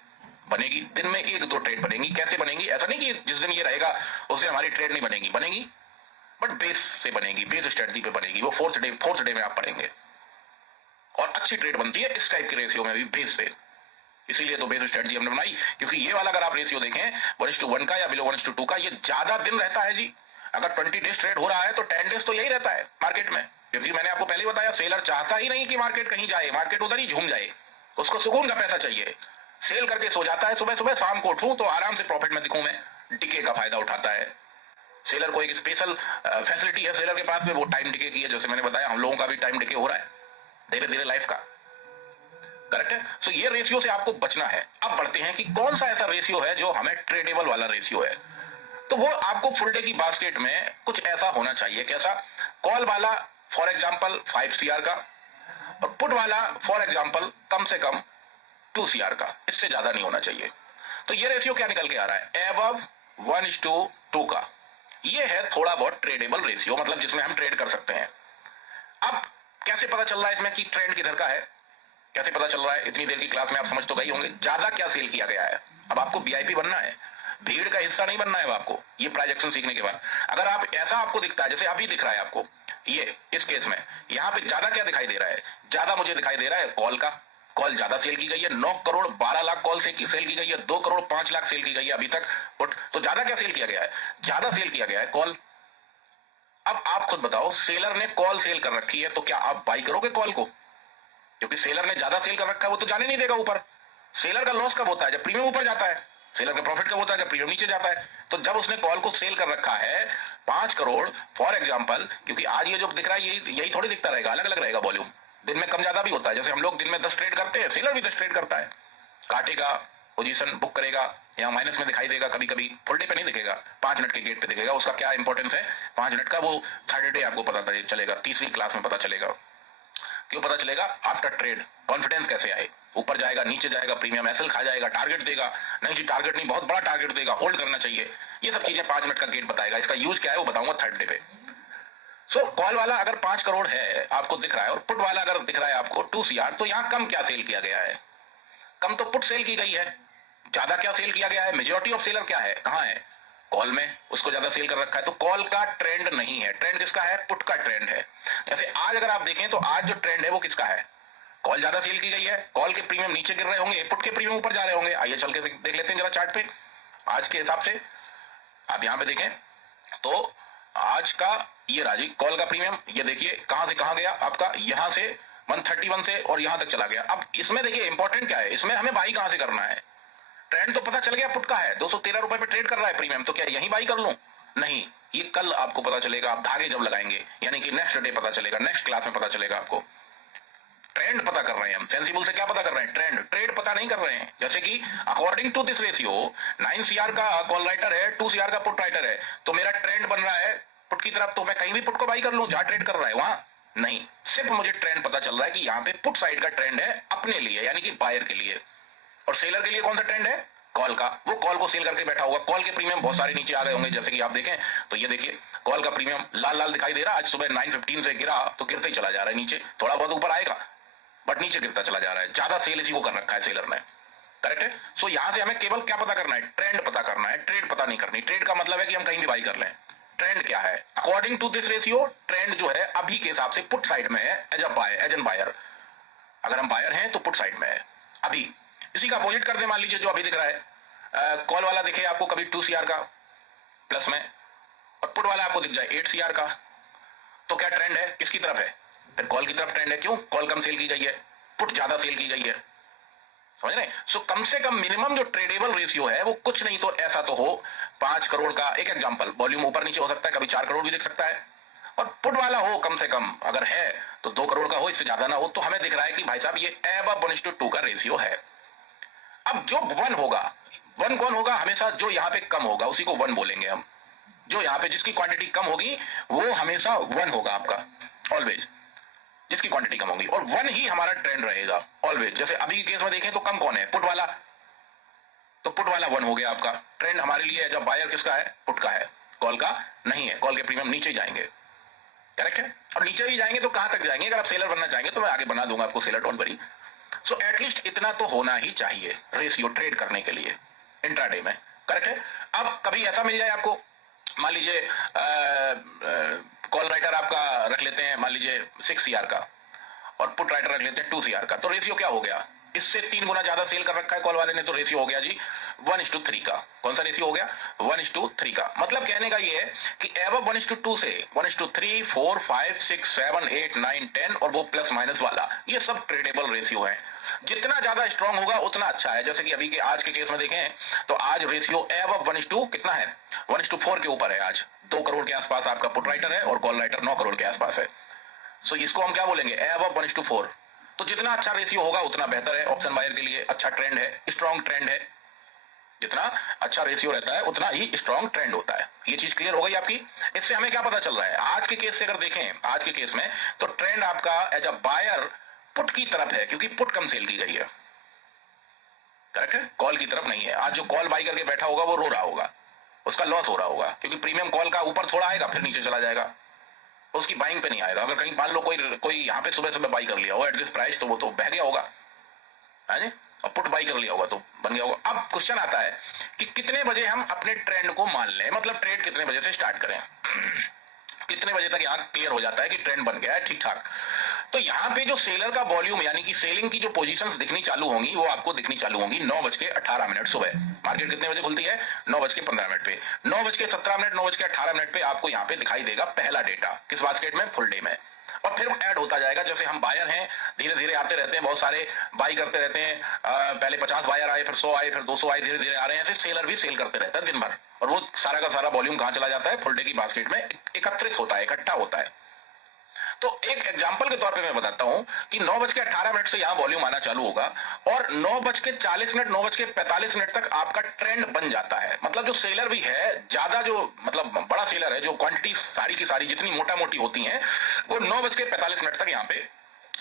बनेगी दिन में 1-2 ट्रेड बनेगी। कैसे बनेगी, ऐसा नहीं कि जिस दिन ये रहेगा उस दिन हमारी ट्रेड नहीं बनेगी, बनेगी, बट बेस से बनेगी, बेस स्ट्रेटजी पे बनेगी। वो फोर्थ डे में आप पढ़ेंगे, और अच्छी ट्रेड बनती है इस टाइप के रेशियो में भी बेस से। इसीलिए तो बेस स्ट्रेटजी हमने बनाई, क्योंकि ये वाला अगर आप रेशियो देखें 1:1 का या बिलो 1:2 का, ये ज्यादा दिन रहता है जी। अगर 20 डेज ट्रेड हो रहा है तो 10 डेज तो यही रहता है मार्केट में, क्योंकि मैंने आपको पहले बताया सेलर चाहता ही नहीं कि मार्केट कहीं जाए, मार्केट उधर ही झूम जाए, उसको सुकून का पैसा चाहिए। सेल करके सो जाता है सुबह सुबह, शाम को उठूं तो आराम से प्रॉफिट में दिखूं मैं, डिके का फायदा उठाता है। सेलर को एक स्पेशल फैसिलिटी है सेलर के पास में, वो टाइम डिके की है। जैसे मैंने बताया हम लोगों का भी टाइम डिके हो रहा है धीरे धीरे लाइफ का, करेक्ट है। सो ये रेशियो से आपको बचना है। अब बढ़ते हैं कि कौन सा ऐसा रेशियो है जो हमें ट्रेडेबल वाला रेशियो है। तो वो आपको फुल डे की बास्केट में कुछ ऐसा होना चाहिए, कैसा, कॉल वाला फॉर एग्जांपल 5 CR का, और पुट वाला फॉर एग्जांपल कम से कम 2 CR का, इससे ज्यादा नहीं होना चाहिए। तो ये रेशियो क्या निकल के आ रहा है, एबव 1:2 का। ये है थोड़ा बहुत ट्रेडेबल रेशियो, मतलब जिसमें हम ट्रेड कर सकते हैं। अब कैसे पता चल रहा है इसमें कि ट्रेंड किधर का है, कैसे पता चल रहा है, इतनी देर की क्लास में आप समझ तो गई होंगे। ज्यादा क्या सेल किया गया है, अब आपको वीआईपी बनना है, भीड़ का हिस्सा नहीं बनना है आपको। ये प्राइजेक्शन सीखने के बाद अगर आप ऐसा आपको दिखता है जैसे अभी दिख रहा है आपको, ये इस केस में यहाँ पे ज्यादा क्या दिखाई दे रहा है, ज्यादा मुझे दिखाई दे रहा है कॉल का। कॉल ज्यादा सेल की गई है, 9 करोड़ 12 लाख कॉल से सेल की गई है, 2 करोड़ 5 लाख सेल की गई है अभी तक। तो ज्यादा क्या सेल किया गया है, ज्यादा सेल किया गया है कॉल। अब आप खुद बताओ, सेलर ने कॉल सेल कर रखी है तो क्या आप बाई करोगे कॉल को, क्योंकि सेलर ने ज्यादा सेल कर रखा है, वो तो जाने नहीं देगा ऊपर। सेलर का लॉस कब होता है, जब प्रीमियम ऊपर जाता है। सेलर का प्रॉफिट कब होता है, जब प्रीमियम नीचे जाता है। तो जब उसने कॉल को सेल कर रखा है 5 करोड़ फॉर एग्जांपल, क्योंकि आज ये जो दिख रहा है यही थोड़ी दिखता रहेगा, अलग अलग रहेगा वॉल्यूम, दिन में कम ज्यादा भी होता है। जैसे हम लोग दिन में 10 ट्रेड करते हैं, सेलर भी 10 ट्रेड करता है, काटेगा, पोजीशन बुक करेगा, या माइनस में दिखाई देगा, कभी कभी फुल डे पे नहीं दिखेगा, 5 मिनट के गेट पे दिखेगा। उसका क्या इंपॉर्टेंस है 5 मिनट का, वो थर्ड डे आपको पता चलेगा, तीसरी क्लास में पता चलेगा। क्यों पता चलेगा, आफ्टर ट्रेड कॉन्फिडेंस कैसे आए, ऊपर जाएगा नीचे जाएगा, प्रीमियम एसएल खा जाएगा, टारगेट देगा, नहीं जी टारगेट नहीं, बहुत बड़ा टारगेट देगा, होल्ड करना चाहिए। ये सब चीजें 5 मिनट का गेट बताएगा। इसका यूज क्या है वो बताऊंगा थर्ड डे पे। सो कॉल वाला अगर 5 करोड़ है आपको दिख रहा है, और पुट वाला अगर दिख रहा है आपको 2 CR, तो यहां कम क्या सेल किया गया है, कम तो पुट सेल की गई है, ज्यादा क्या सेल किया गया है। मेजोरिटी ऑफ सेलर क्या है, कहां है, कॉल में, उसको ज्यादा सेल कर रखा है। तो कॉल का ट्रेंड नहीं है, ट्रेंड किसका है, पुट का ट्रेंड है। जैसे आज अगर आप देखें तो आज जो ट्रेंड है वो किसका है, कॉल ज्यादा सेल की गई है, कॉल के प्रीमियम नीचे गिर रहे होंगे, पुट के प्रीमियम ऊपर जा रहे होंगे। आइए चल के देख लेते हैं जरा चार्ट पे। आज के हिसाब से आप यहां पे देखें तो आज का ये राजी कॉल का प्रीमियम, ये देखिए कहां से कहां गया आपका, यहां से 131 से और यहां तक चला गया। अब इसमें देखिए इंपॉर्टेंट क्या है, इसमें हमें बाई कहां से करना है। ट्रेंड तो पता चल गया पुट का है, 213 रुपए पे ट्रेड कर रहा है प्रीमियम, तो क्या यही बाई कर लूं, नहीं, ये कल आपको पता चलेगा, आप धागे जब लगाएंगे, यानी कि नेक्स्ट डे पता चलेगा, नेक्स्ट क्लास में पता चलेगा आपको। ट्रेंड पता कर रहे हैं हम, सेंसिबल से क्या पता कर रहे हैं, ट्रेंड, ट्रेड पता नहीं कर रहे हैं। जैसे कि according to this ratio 9 CR का कॉल राइटर है, 2 CR का पुट राइटर है, तो मेरा ट्रेंड बन रहा है पुट की तरफ। तो मैं कहीं भी पुट को बाई कर लूं जहां ट्रेड कर रहा है वहां नहीं, सिर्फ मुझे ट्रेंड पता चल रहा है कि यहां पे पुट साइड का ट्रेंड है अपने लिए, यानी कि बायर के लिए। और सेलर के लिए कौन सा ट्रेंड है, कॉल का, वो कॉल को सेल करके बैठा होगा। कॉल के प्रीमियम बहुत सारे नीचे आ गए होंगे, जैसे कि आप देखें तो ये देखिए कॉल का प्रीमियम लाल लाल दिखाई दे रहा है, आज सुबह 9:15 से गिरा तो गिरते ही चला जा रहा है नीचे, थोड़ा बहुत ऊपर आएगा बट नीचे गिरता चला जा रहा है, ज्यादा सेल इसी को कर रखा है सेलर ने। करेक्ट है। सो यहां से हमें केवल क्या पता करना है, ट्रेंड पता करना है, ट्रेड पता नहीं करनी। ट्रेड का मतलब है कि हम कहीं भी बाई कर लें। ट्रेंड क्या है, according to this ratio trend जो है अभी के हिसाब से पुट साइड में है एज एन बायर। अगर हम बायर हैं तो पुट साइड में है अभी। इसी का अपोजिट कर दे, मान लीजिए जो अभी दिख रहा है, कॉल वाला दिखे आपको कभी 2 CR का प्लस में और पुट वाला आपको दिख जाए 8 CR का, तो क्या ट्रेंड है, किसकी तरफ है, फिर कॉल की तरफ ट्रेंड है। क्यों, कॉल कम सेल की गई है, पुट ज्यादा सेल की गई है, समझ रहे। सो कम से कम मिनिमम जो ट्रेडेबल रेशियो है वो कुछ नहीं तो ऐसा तो हो 5 करोड़ का। एक एग्जांपल, वॉल्यूम ऊपर नीचे हो सकता है, कभी 4 करोड़ भी दिख सकता है, और पुट वाला हो कम से कम अगर है तो 2 करोड़ का हो, इससे ज्यादा ना हो। तो हमें दिख रहा है कि भाई साहब ये अबव 1:2 का रेशियो है। अब जो 1 होगा, 1 कौन होगा, हमेशा जो यहां पे कम होगा उसी को 1 बोलेंगे हम। जो यहां पे जिसकी क्वांटिटी कम होगी वो हमेशा 1 होगा आपका, ऑलवेज जिसकी क्वांटिटी कम होगी, और 1 ही हमारा ट्रेंड रहेगा ऑलवेज। जैसे अभी के केस में देखें तो कम कौन है, पुट वाला, तो पुट वाला 1 हो गया आपका। ट्रेंड हमारे लिए जब बायर किसका है, पुट का है, कॉल का नहीं है। कॉल के प्रीमियम नीचे जाएंगे, करेक्ट है। और नीचे ही जाएंगे तो कहां तक जाएंगे, अगर आप सेलर बनना चाहेंगे तो मैं आगे बना दूंगा आपको seller, don't worry. So at least इतना तो होना ही चाहिए रेशियो ट्रेड करने के लिए इंट्राडे में, करेक्ट है। अब कभी ऐसा मिल जाए आपको, मान लीजिए कॉल राइटर आपका रख लेते हैं मान लीजिए 6 CR का और पुट राइटर रख लेते हैं 2 CR का, तो रेशियो क्या हो गया, इससे 3 गुना ज्यादा सेल कर रखा है कॉल वाले ने, तो रेशियो हो गया जी 1:3 का। कौन सा रेशियो हो गया, 1:3 का। मतलब कहने का ये है कि एबव 1:2 से 1:3, 4, 5, 6, 7, 8, 9, 10 और वो प्लस माइनस वाला, ये सब ट्रेडेबल रेशियो है। जितना ज्यादा स्ट्रांग होगा उतना अच्छा है। जैसे कि अभी के आज के केस में देखें तो आज रेशियो एबव 1:2 कितना है, 1:4 के ऊपर है। आज 2 करोड़ के आसपास आपका पुट राइटर है और कॉल राइटर 9 करोड़ के आसपास है। सो इसको हम क्या बोलेंगे, एबव 1:4। तो जितना अच्छा रेशियो होगा उतना बेहतर है ऑप्शन बायर के लिए, अच्छा ट्रेंड है, स्ट्रॉन्ग ट्रेंड है। जितना अच्छा रेशियो रहता है उतना ही स्ट्रॉन्ग ट्रेंड होता है। ये चीज क्लियर हो गई आपकी। इससे हमें क्या पता चल रहा है, आज के केस से अगर देखें, आज के केस में तो ट्रेंड आपका एज अ बायर पुट की तरफ है, क्योंकि पुट कम सेल की गई है, करेक्ट है, कॉल की तरफ नहीं है। आज जो कॉल बाई करके बैठा होगा वो रो रहा होगा, उसका लॉस हो रहा होगा, क्योंकि प्रीमियम कॉल का ऊपर थोड़ा आएगा फिर नीचे चला जाएगा, उसकी बाइंग पे नहीं आएगा। अगर कहीं मान लो कोई यहाँ पे सुबह सुबह बाई कर लिया हो एट दिस प्राइस, तो वो तो बह गया होगा, है जी, और पुट बाई कर लिया होगा तो बन गया होगा। अब क्वेश्चन आता है कि कितने बजे हम अपने ट्रेंड को मान लें, मतलब ट्रेड कितने बजे से स्टार्ट करें कितने बजे तक यहाँ क्लियर हो जाता है कि ट्रेंड बन गया है ठीक ठाक। तो यहाँ पे जो सेलर का वॉल्यूम यानी कि सेलिंग की जो पोजीशंस दिखनी चालू होंगी वो आपको दिखनी चालू होंगी 9:18 सुबह। मार्केट कितने बजे खुलती है, 9:15 पे, 9:17, 9:18 पे आपको यहाँ पे दिखाई देगा पहला डेटा, किस बास्केट में, फुल डे में। और फिर ऐड होता जाएगा, जैसे हम बायर हैं धीरे धीरे आते रहते हैं, बहुत सारे बाई करते रहते हैं। पहले 50 बायर आए, फिर 100 आए, फिर 200 आए, धीरे धीरे आ रहे हैं। ऐसे सेलर भी सेल करते रहता है दिन भर, और वो सारा का सारा वॉल्यूम कहां चला जाता है, फुल डे की बास्केट में एकत्रित होता है, इकट्ठा होता है। तो एक एग्जांपल के तौर पे मैं बताता हूं कि 9:18 से यहां वॉल्यूम आना चालू होगा और 9:40, 9:45 तक आपका ट्रेंड बन जाता है। मतलब जो सेलर भी है, ज्यादा जो मतलब बड़ा सेलर है, जो क्वांटिटी सारी की सारी जितनी मोटा मोटी होती हैं वो 9:45 तक यहां पे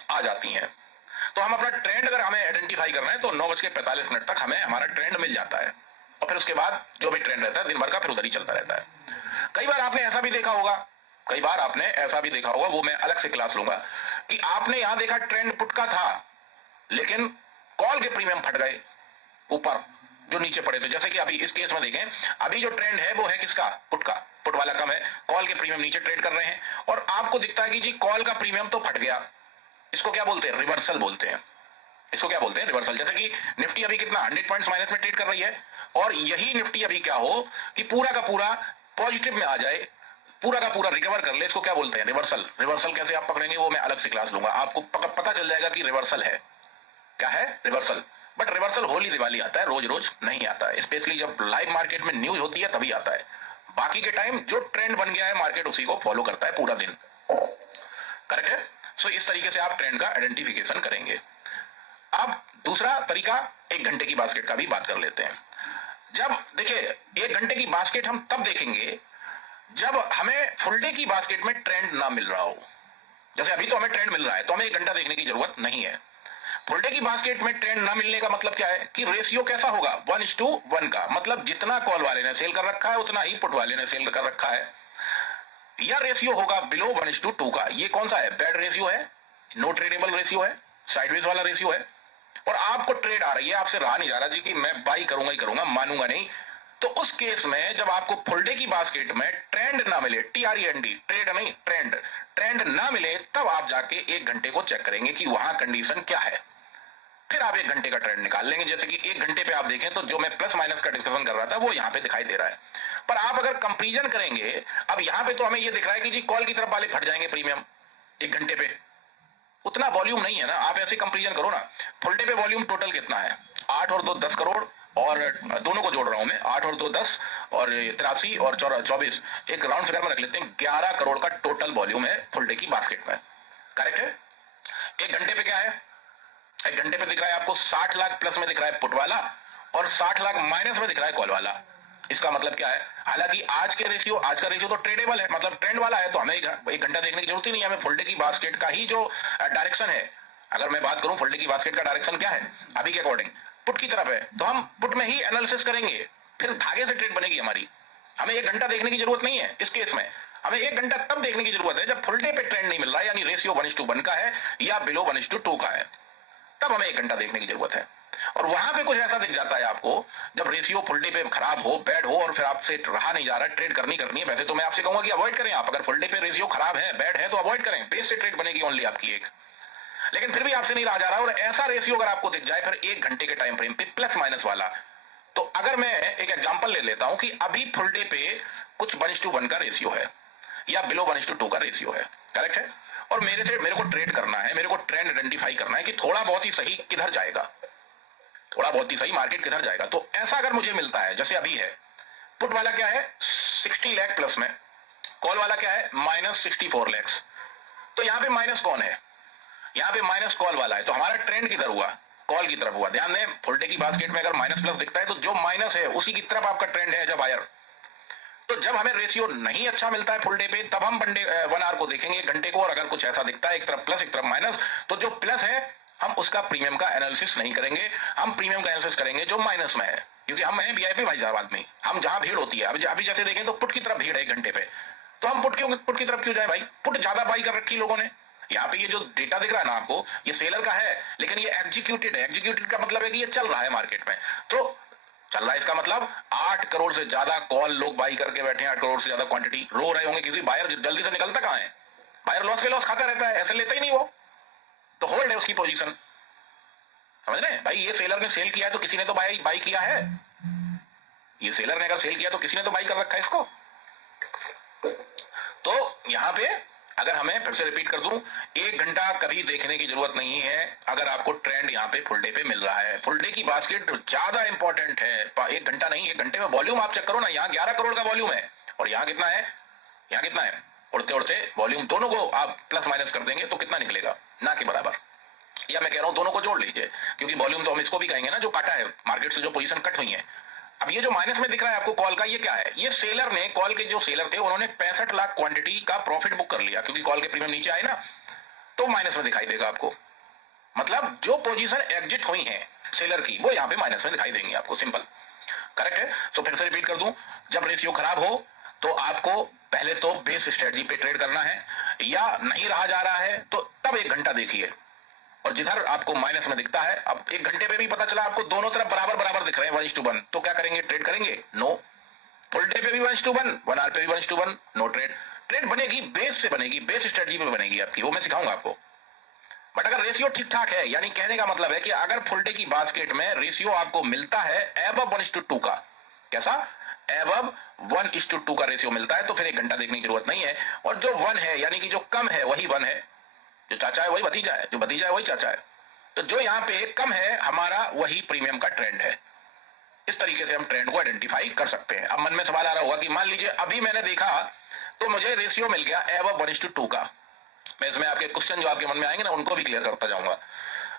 आ जाती हैं। तो हम अपना ट्रेंड अगर हमें आइडेंटिफाई करना है तो 9:45 तक हमें हमारा ट्रेंड मिल जाता है, और फिर उसके बाद जो भी ट्रेंड रहता है दिन भर का फिर उधर ही चलता रहता है। कई बार आपने ऐसा भी देखा होगा, वो मैं अलग से क्लास लूंगा, कि आपने यहां देखा ट्रेंड पुट का था लेकिन कॉल के प्रीमियम फट गए ऊपर जो नीचे पड़े थे। जैसे कि अभी इस केस में देखें, अभी जो ट्रेंड है वो है किसका, पुट का, पुट वाला कम है, कॉल के प्रीमियम नीचे ट्रेड कर रहे हैं, और आपको दिखता है कि जी कॉल का प्रीमियम तो फट गया। इसको क्या बोलते हैं, रिवर्सल बोलते हैं। इसको क्या बोलते हैं, रिवर्सल। जैसे कि निफ्टी अभी कितना 100 पॉइंट्स माइनस में ट्रेड कर रही है, और यही निफ्टी अभी क्या हो कि पूरा का पूरा पॉजिटिव में आ जाए, पूरा का पूरा रिकवर कर ले, इसको क्या बोलते हैं, रिवर्सल। रिवर्सल कैसे आप पकड़ेंगे वो मैं अलग से क्लास लूंगा, आपको पता चल जाएगा कि रिवर्सल है क्या है, reversal. But reversal Holi Diwali आता है, रोज रोज नहीं आता है, स्पेशली जब लाइव मार्केट में न्यूज होती है तभी आता है। बाकी के टाइम जो ट्रेंड बन गया है मार्केट उसी को फॉलो करता है पूरा दिन, करेक्ट है। सो इस तरीके से आप ट्रेंड का आइडेंटिफिकेशन करेंगे। अब दूसरा तरीका 1 घंटे की बास्केट का भी बात कर लेते हैं। जब देखिए 1 घंटे की बास्केट हम तब देखेंगे जब हमें फुल डे की बास्केट में ट्रेंड ना मिल रहा हो। जैसे अभी तो हमें ट्रेंड मिल रहा है तो हमें 1 घंटा देखने की जरूरत नहीं है। फुल डे की बास्केट में ट्रेंड ना मिलने का मतलब क्या है कि रेशियो कैसा होगा, 1:1 का। मतलब जितना कॉल वाले ने सेल कर रखा है उतना ही पुट वाले ने सेल कर रखा है। या रेशियो होगा बिलो 1:2 का। ये कौन सा है? बैड रेशियो है, नो ट्रेडेबल रेशियो है, साइडवेज वाला रेशियो है, और आपको ट्रेड आ रही है, आपसे रहा नहीं जा रहा जी कि मैं बाई करूंगा ही करूंगा, मानूंगा नहीं। तो उस केस में जब आपको फुल डे की बास्केट में ट्रेंड ना मिले, TREND, ट्रेड नहीं ट्रेंड, ट्रेंड ना मिले, तब आप जाके 1 घंटे को चेक करेंगे कि वहां कंडीशन क्या है। फिर आप 1 घंटे का ट्रेंड निकाल लेंगे। जैसे कि 1 घंटे पे आप देखें तो जो मैं प्लस माइनस का डिस्कशन कर रहा था वो यहां पे दिखाई दे रहा है। पर आप अगर कंपेरिजन करेंगे, अब यहां पे तो हमें ये दिख रहा है कि जी कॉल की तरफ वाले फट जाएंगे प्रीमियम 1 घंटे पे, उतना वॉल्यूम नहीं है ना। आप ऐसे कंपेरिजन करो ना, फुल डे पे वॉल्यूम टोटल कितना है? 8 और 2 10 करोड़, और दोनों को जोड़ रहा हूं मैं, 8 और 2 10, और 83 और 24, एक राउंड फिगर में रख लेते हैं, 11 करोड़ का टोटल वॉल्यूम है फुल डे की बास्केट में। करेक्ट है? 1 घंटे पे क्या है? 1 घंटे पे दिख रहा है आपको 60 लाख प्लस में दिख रहा है पुट वाला, और 60 लाख माइनस में दिख रहा है कॉल वाला। इसका मतलब क्या है? हालांकि आज का रेशियो तो ट्रेडेबल है, मतलब ट्रेंड वाला है, तो हमें 1 घंटा देखने की जरूरत ही नहीं है। हमें फुल डे की बास्केट का ही जो डायरेक्शन है, अगर मैं बात करूं फुल डे की बास्केट का डायरेक्शन क्या है अभी के अकॉर्डिंग, पुट की तरफ है, तो हम पुट में ही एनालिसिस करेंगे, फिर धागे से ट्रेड बनेगी हमारी। हमें 1 घंटा देखने की जरूरत नहीं है इस केस में। हमें 1 घंटा तब देखने की जरूरत है जब फुल डे पे ट्रेंड नहीं मिल रहा है, यानी रेशियो 1:1 का है या बिलो 1:2 का है, तब हमें 1 घंटा देखने की जरूरत है। और वहां पे कुछ ऐसा दिख जाता है आपको, जब रेशियो फुल डे पे खराब हो, बैड हो, और फिर आपसे रहा नहीं जा रहा, ट्रेड करनी है, वैसे तो मैं आपसे कहूंगा कि अवॉइड करें आप। अगर फुल डे पे रेशियो खराब है, बैड है, तो अवॉइड करें, बेस से ट्रेड बनेगी ओनली आपकी एक। लेकिन फिर भी आपसे नहीं रहा जा रहा, और ऐसा रेशियो अगर आपको दिख जाए फिर 1 घंटे के टाइम फ्रेम पे प्लस माइनस वाला, तो अगर मैं एक एग्जांपल ले लेता हूं कि अभी फुल डे पे कुछ 1:1 का रेशियो है या बिलो 1:2 का रेशियो है, करेक्ट है, और मेरे को ट्रेड करना है, मेरे को ट्रेंड आइडेंटिफाई करना है कि थोड़ा बहुत ही सही किधर जाएगा, थोड़ा बहुत ही सही मार्केट किधर जाएगा। तो ऐसा अगर मुझे मिलता है, जैसे अभी है, पुट वाला क्या है 60 लाख प्लस में, कॉल वाला क्या है -64 लाख, तो यहां पे माइनस कौन है? यहां पे माइनस कॉल वाला है, तो हमारा ट्रेंड किधर हुआ? कॉल की तरफ हुआ। ध्यान दें, फुल डे की बास्केट में अगर माइनस प्लस दिखता है तो जो माइनस है उसी की तरफ आपका ट्रेंड है जब बायर। तो जब हमें रेशियो नहीं अच्छा मिलता है फुल डे पे, तब हम 1 आवर को देखेंगे, 1 घंटे को, और अगर कुछ ऐसा दिखता है एक तरफ प्लस एक तरफ माइनस, तो जो प्लस है हम उसका प्रीमियम का एनालिसिस नहीं करेंगे, हम प्रीमियम का एनालिसिस करेंगे जो माइनस में है, क्योंकि हम हैं वीआईपी भाई साहब आदमी, हम जहां भीड़ होती है, अभी जैसे देखें तो पुट की तरफ भीड़ है 1 घंटे पे, तो हम पुट की तरफ क्यों जाए भाई? पुट ज्यादा बाई कर रखी लोगों ने। यहाँ पे ये जो डेटा दिख रहा है ना आपको, ये सेलर का है, लेकिन ये एग्जीक्यूटेड है। एग्जीक्यूटेड का मतलब है कि ये चल रहा है मार्केट में, तो चल रहा है, इसका मतलब 8 करोड़ से ज्यादा कॉल लोग बाई करके बैठे हैं, 8 करोड़ से ज्यादा क्वांटिटी रो रहे होंगे, क्योंकि बायर जल्दी से निकलता कहां है? बायर लॉस पे लॉस खाता रहता है, ऐसे लेता ही नहीं वो, तो होल्ड है उसकी पोजीशन। समझ रहे हैं भाई? ये सेलर ने सेल किया है तो किसी ने तो बाई किया है, ये सेलर ने अगर सेल किया तो किसी ने तो बाई कर रखा है इसको। तो यहां पे अगर हमें फिर से रिपीट कर दूं, 1 घंटा कभी देखने की जरूरत नहीं है अगर आपको ट्रेंड यहाँ पे फुल डे पे मिल रहा है। फुल डे की बास्केट ज्यादा इंपॉर्टेंट है, 1 घंटा नहीं। 1 घंटे में वॉल्यूम आप चेक करो ना, यहाँ 11 करोड़ का वॉल्यूम है, और यहाँ कितना है? यहाँ कितना है? उड़ते उड़ते वॉल्यूम दोनों को आप प्लस माइनस कर देंगे तो कितना निकलेगा? ना के बराबर। या मैं कह रहा हूं दोनों को जोड़ लीजिए, क्योंकि वॉल्यूम तो हम इसको भी कहेंगे ना, जो काटा है मार्केट से, जो पोजीशन कट हुई है। अब ये जो माइनस में दिख रहा है आपको कॉल का, ये क्या है? ये सेलर ने, कॉल के जो सेलर थे उन्होंने 65 लाख क्वांटिटी का प्रॉफिट बुक कर लिया, क्योंकि कॉल के प्रीमियम नीचे आए ना, तो माइनस में दिखाई देगा आपको। मतलब जो पोजीशन एग्जिट हुई है सेलर की, वो यहां पे माइनस में दिखाई देंगी आपको, सिंपल। करेक्ट है? तो फिर से रिपीट कर दूं, जब रेशियो खराब हो तो आपको पहले तो बेस स्ट्रेटजी पे ट्रेड करना है, या नहीं रहा जा रहा है तो तब 1 घंटा देखिए, और जिधर आपको माइनस में दिखता है, अब 1 घंटे पे भी पता चला आपको दोनों तरफ बराबर बराबर दिख रहे हैं 1:1, तो क्या करेंगे? ट्रेड करेंगे? नो। फुल डे पे भी 1:1, 1 आवर पे भी 1:1, नो ट्रेड। ट्रेड बनेगी बेस से, बनेगी बेस स्ट्रेटजी पे बनेगी आपकी, वो मैं सिखाऊंगा आपको। बट अगर रेशियो ठीक ठाक है, यानी कहने का मतलब है कि अगर फुल डे की बास्केट में रेशियो आपको मिलता है एबव 1:2 का, कैसा? एबव 1:2 का रेशियो मिलता है, तो फिर 1 घंटा देखने की जरूरत नहीं है। और जो 1 है, यानी कि जो कम है वही 1 है, जो चाचा है वही भतीजा है, जो भतीजा है वही चाचा है, तो जो यहां पे कम है हमारा, वही प्रीमियम का ट्रेंड है। इस तरीके से हम ट्रेंड को आइडेंटिफाई कर सकते हैं। अब मन में सवाल आ रहा होगा कि मान लीजिए अभी मैंने देखा तो मुझे रेशियो मिल गया एबव 1:2 का। मैं इसमें आपके क्वेश्चन जो आपके मन में आएंगे ना, उनको भी क्लियर करता जाऊंगा।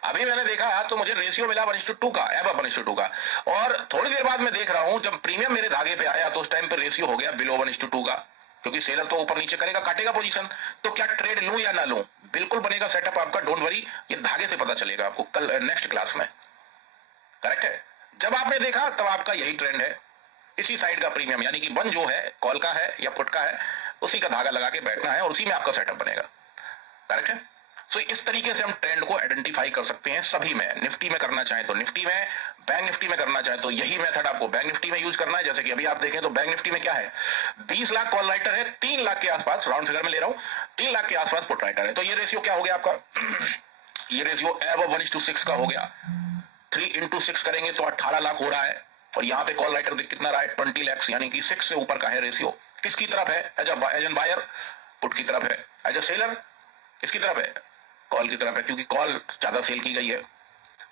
अभी मैंने देखा तो मुझे रेशियो मिला 1:2 का, एबव 1:2 का, और थोड़ी देर बाद मैं देख रहा हूं जब प्रीमियम मेरे धागे पे आया तो उस टाइम पे रेशियो हो गया बिलो 1:2 का, क्योंकि सेलर तो ऊपर नीचे करेगा, काटेगा पोजीशन। तो क्या ट्रेड लूं या ना लूं? बिल्कुल बनेगा सेटअप आपका, डोंट वरी, ये धागे से पता चलेगा आपको कल नेक्स्ट क्लास में। करेक्ट है? जब आपने देखा तब आपका यही ट्रेंड है, इसी साइड का प्रीमियम, यानी कि 1 जो है कॉल का है या पुट का है, उसी का धागा लगा के बैठना है और उसी में आपका सेटअप बनेगा। करेक्ट है? सो इस तरीके से हम ट्रेंड को आइडेंटिफाई कर सकते हैं सभी में। निफ्टी में करना चाहे तो निफ्टी में, बैंक निफ्टी में करना चाहे तो यही मेथड आपको बैंक निफ्टी में यूज करना है। जैसे कि अभी आप देखें तो बैंक निफ्टी में क्या है, 20 लाख कॉल राइटर है, 3 लाख के आसपास, राउंड फिगर में ले रहा हूं, 3 लाख के आसपास पुट राइटर है। तो ये रेशियो क्या हो गया आपका ये रेशियो अब 1:6 का हो गया। 3 into 6 करेंगे तो 18 लाख हो रहा है। और यहाँ पे कॉल राइटर कितना रहा है, 20 लाख, यानी कि 6 से ऊपर का है रेशियो। किसकी तरफ है? एज एन बायर पुट की तरफ है, एज ए सेलर किसकी तरफ है? कॉल की तरफ है, क्योंकि कॉल ज्यादा सेल की गई है।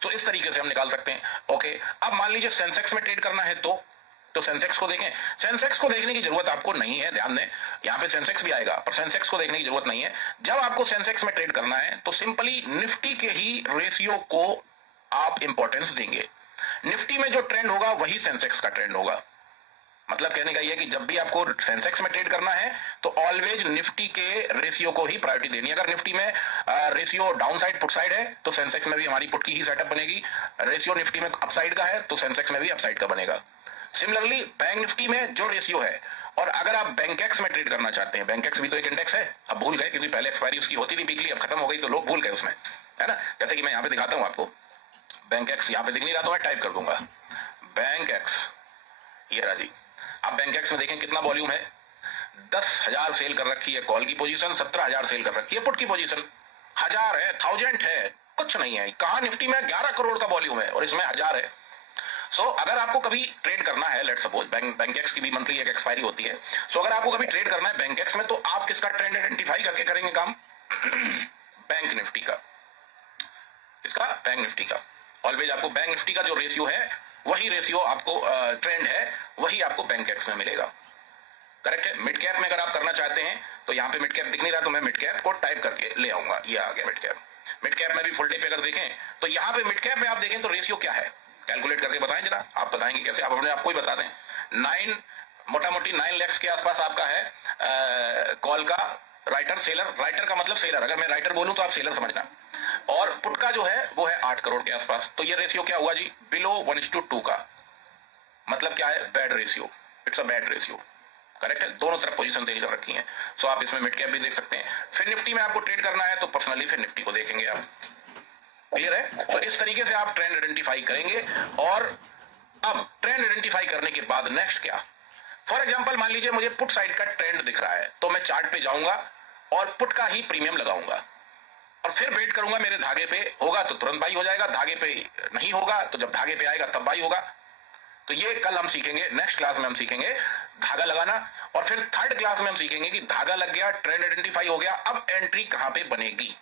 तो इस तरीके से हम निकाल सकते हैं। ओके, अब मान लीजिए सेंसेक्स में ट्रेड करना है तो सेंसेक्स को देखें। सेंसेक्स को देखने की जरूरत आपको नहीं है, ध्यान दें, यहाँ पे सेंसेक्स भी आएगा पर सेंसेक्स को देखने की जरूरत नहीं है। जब आपको सेंसेक्स में ट्रेड करना है तो सिंपली निफ्टी के ही रेशियो को आप इंपॉर्टेंस देंगे। निफ्टी में जो ट्रेंड होगा वही सेंसेक्स का ट्रेंड होगा। मतलब कहने का यह कि जब भी आपको सेंसेक्स में ट्रेड करना है तो ऑलवेज निफ्टी के रेशियो को ही प्रायोरिटी देनी है। अगर निफ्टी में ratio down side put side है तो सेंसेक्स में भी हमारी पुट की ही सेटअप बनेगी। रेशियो निफ्टी में अपसाइड का है तो सेंसेक्स में भी अपसाइड का बनेगा। सिमिलरली बैंक निफ्टी में जो रेशियो है, और अगर आप बैंकेक्स में ट्रेड करना चाहते हैं, बैंकेक्स भी तो एक इंडेक्स है, अब भूल गए क्योंकि पहले एक्सपायरी उसकी होती थी वीकली, अब खत्म हो गई तो लोग भूल गए उसमें, है ना। जैसे कि मैं यहाँ पे दिखाता हूँ आपको, बैंकेक्स यहाँ पे दिख नहीं रहा तो मैं टाइप कर दूंगा बैंकेक्स, ये रहा जी। आप बैंकेक्स में देखें कितना वॉल्यूम है, 10,000 सेल कर रखी है कॉल की पोजीशन, 17,000 सेल कर रखी है पुट की पोजीशन। 1000 है, 1000 है, कुछ नहीं है। कहा निफ्टी में 11 करोड़ का वॉल्यूम है और इसमें 1000 है। सो अगर आपको कभी ट्रेड करना है, लेट सपोज बैंकेक्स की भी मंथली एक एक्सपायरी होती है, सो अगर आपको कभी ट्रेड करना है बैंकेक्स में तो आप किसका ट्रेंड आइडेंटिफाई करके करेंगे काम बैंक निफ्टी का। इसका बैंक निफ्टी का। ऑलवेज आपको बैंक निफ्टी का जो रेशियो है वही रेशियो आपको ट्रेंड है वही आपको बैंकेक्स में मिलेगा। करेक्ट है? मिड कैप में अगर आप करना चाहते हैं तो यहाँ पे मिड कैप दिख नहीं रहा तो मैं मिड कैप को टाइप करके ले आऊंगा, ये आ गया मिड कैप। मिड कैप में भी फुल डे पे अगर देखें तो यहाँ पे मिड कैप में आप देखें तो रेशियो क्या है, कैलकुलेट करके बताएं जरा। आप बताएंगे कैसे? आप अपने आपको ही बता दें। 9 मोटा मोटी 9 लाख के आसपास आपका है कॉल का राइटर, सेलर, राइटर का मतलब सेलर, अगर मैं राइटर बोलूं तो आप सेलर समझना। और पुट का जो है वो है 8 करोड़ के आसपास। तो ये रेशियो क्या हुआ जी, बिलो 1:2 का। मतलब क्या है, bad ratio, it's a bad ratio. Correct है? दोनों तरफ पोजीशन सेल कर रखी है। सो आप इसमें मिड कैप भी देख सकते हैं। फिर निफ्टी में आपको ट्रेड करना है तो पर्सनली फिर निफ्टी को देखेंगे आप। क्लियर है? तो इस तरीके से आप ट्रेंड आइडेंटिफाई करेंगे। और अब ट्रेंड आइडेंटिफाई करने के बाद नेक्स्ट क्या, फॉर एग्जांपल मान लीजिए मुझे पुट साइड का ट्रेंड दिख रहा है तो मैं चार्ट पे जाऊंगा और पुट का ही प्रीमियम लगाऊंगा और फिर वेट करूंगा मेरे धागे पे होगा तो तुरंत बाई हो जाएगा, धागे पे नहीं होगा तो जब धागे पे आएगा तब बाई होगा। तो ये कल हम सीखेंगे, नेक्स्ट क्लास में हम सीखेंगे धागा लगाना। और फिर थर्ड क्लास में हम सीखेंगे कि धागा लग गया, ट्रेंड आइडेंटिफाई हो गया, अब एंट्री कहां पे बनेगी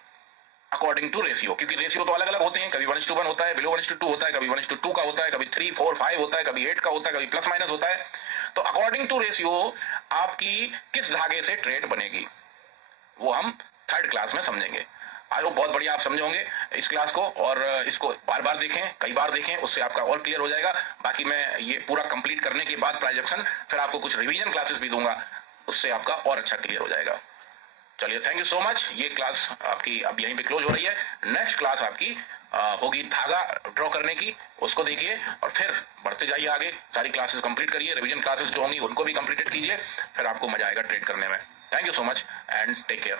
अकॉर्डिंग टू रेशियो, क्योंकि रेशियो तो अलग अलग होते हैं, कभी 1:1 होता है, बिलो 1:2 होता है, कभी 1:2 का होता है, कभी 3, 4, 5 होता है, कभी 8 का होता है, कभी प्लस माइनस होता है। तो अकॉर्डिंग टू रेशियो आपकी किस धागे से ट्रेड बनेगी वो हम थर्ड क्लास में समझेंगे। आई होप बहुत बढ़िया आप समझे होंगे इस क्लास को, और इसको बार बार देखें, कई बार देखें, उससे आपका और क्लियर हो जाएगा। बाकी मैं ये पूरा कंप्लीट करने के बाद प्राइजेक्शन फिर आपको कुछ रिवीजन क्लासेस भी दूंगा, उससे आपका और अच्छा क्लियर हो जाएगा। चलिए, थैंक यू सो मच। ये क्लास आपकी अब यहीं पे क्लोज हो रही है। नेक्स्ट क्लास आपकी होगी धागा ड्रॉ करने की, उसको देखिए और फिर बढ़ते जाइए आगे, सारी क्लासेस कंप्लीट करिए, रिवीजन क्लासेस जो होंगी उनको भी कंप्लीटेड कीजिए, फिर आपको मजा आएगा ट्रेड करने में। Thank you so much and take care.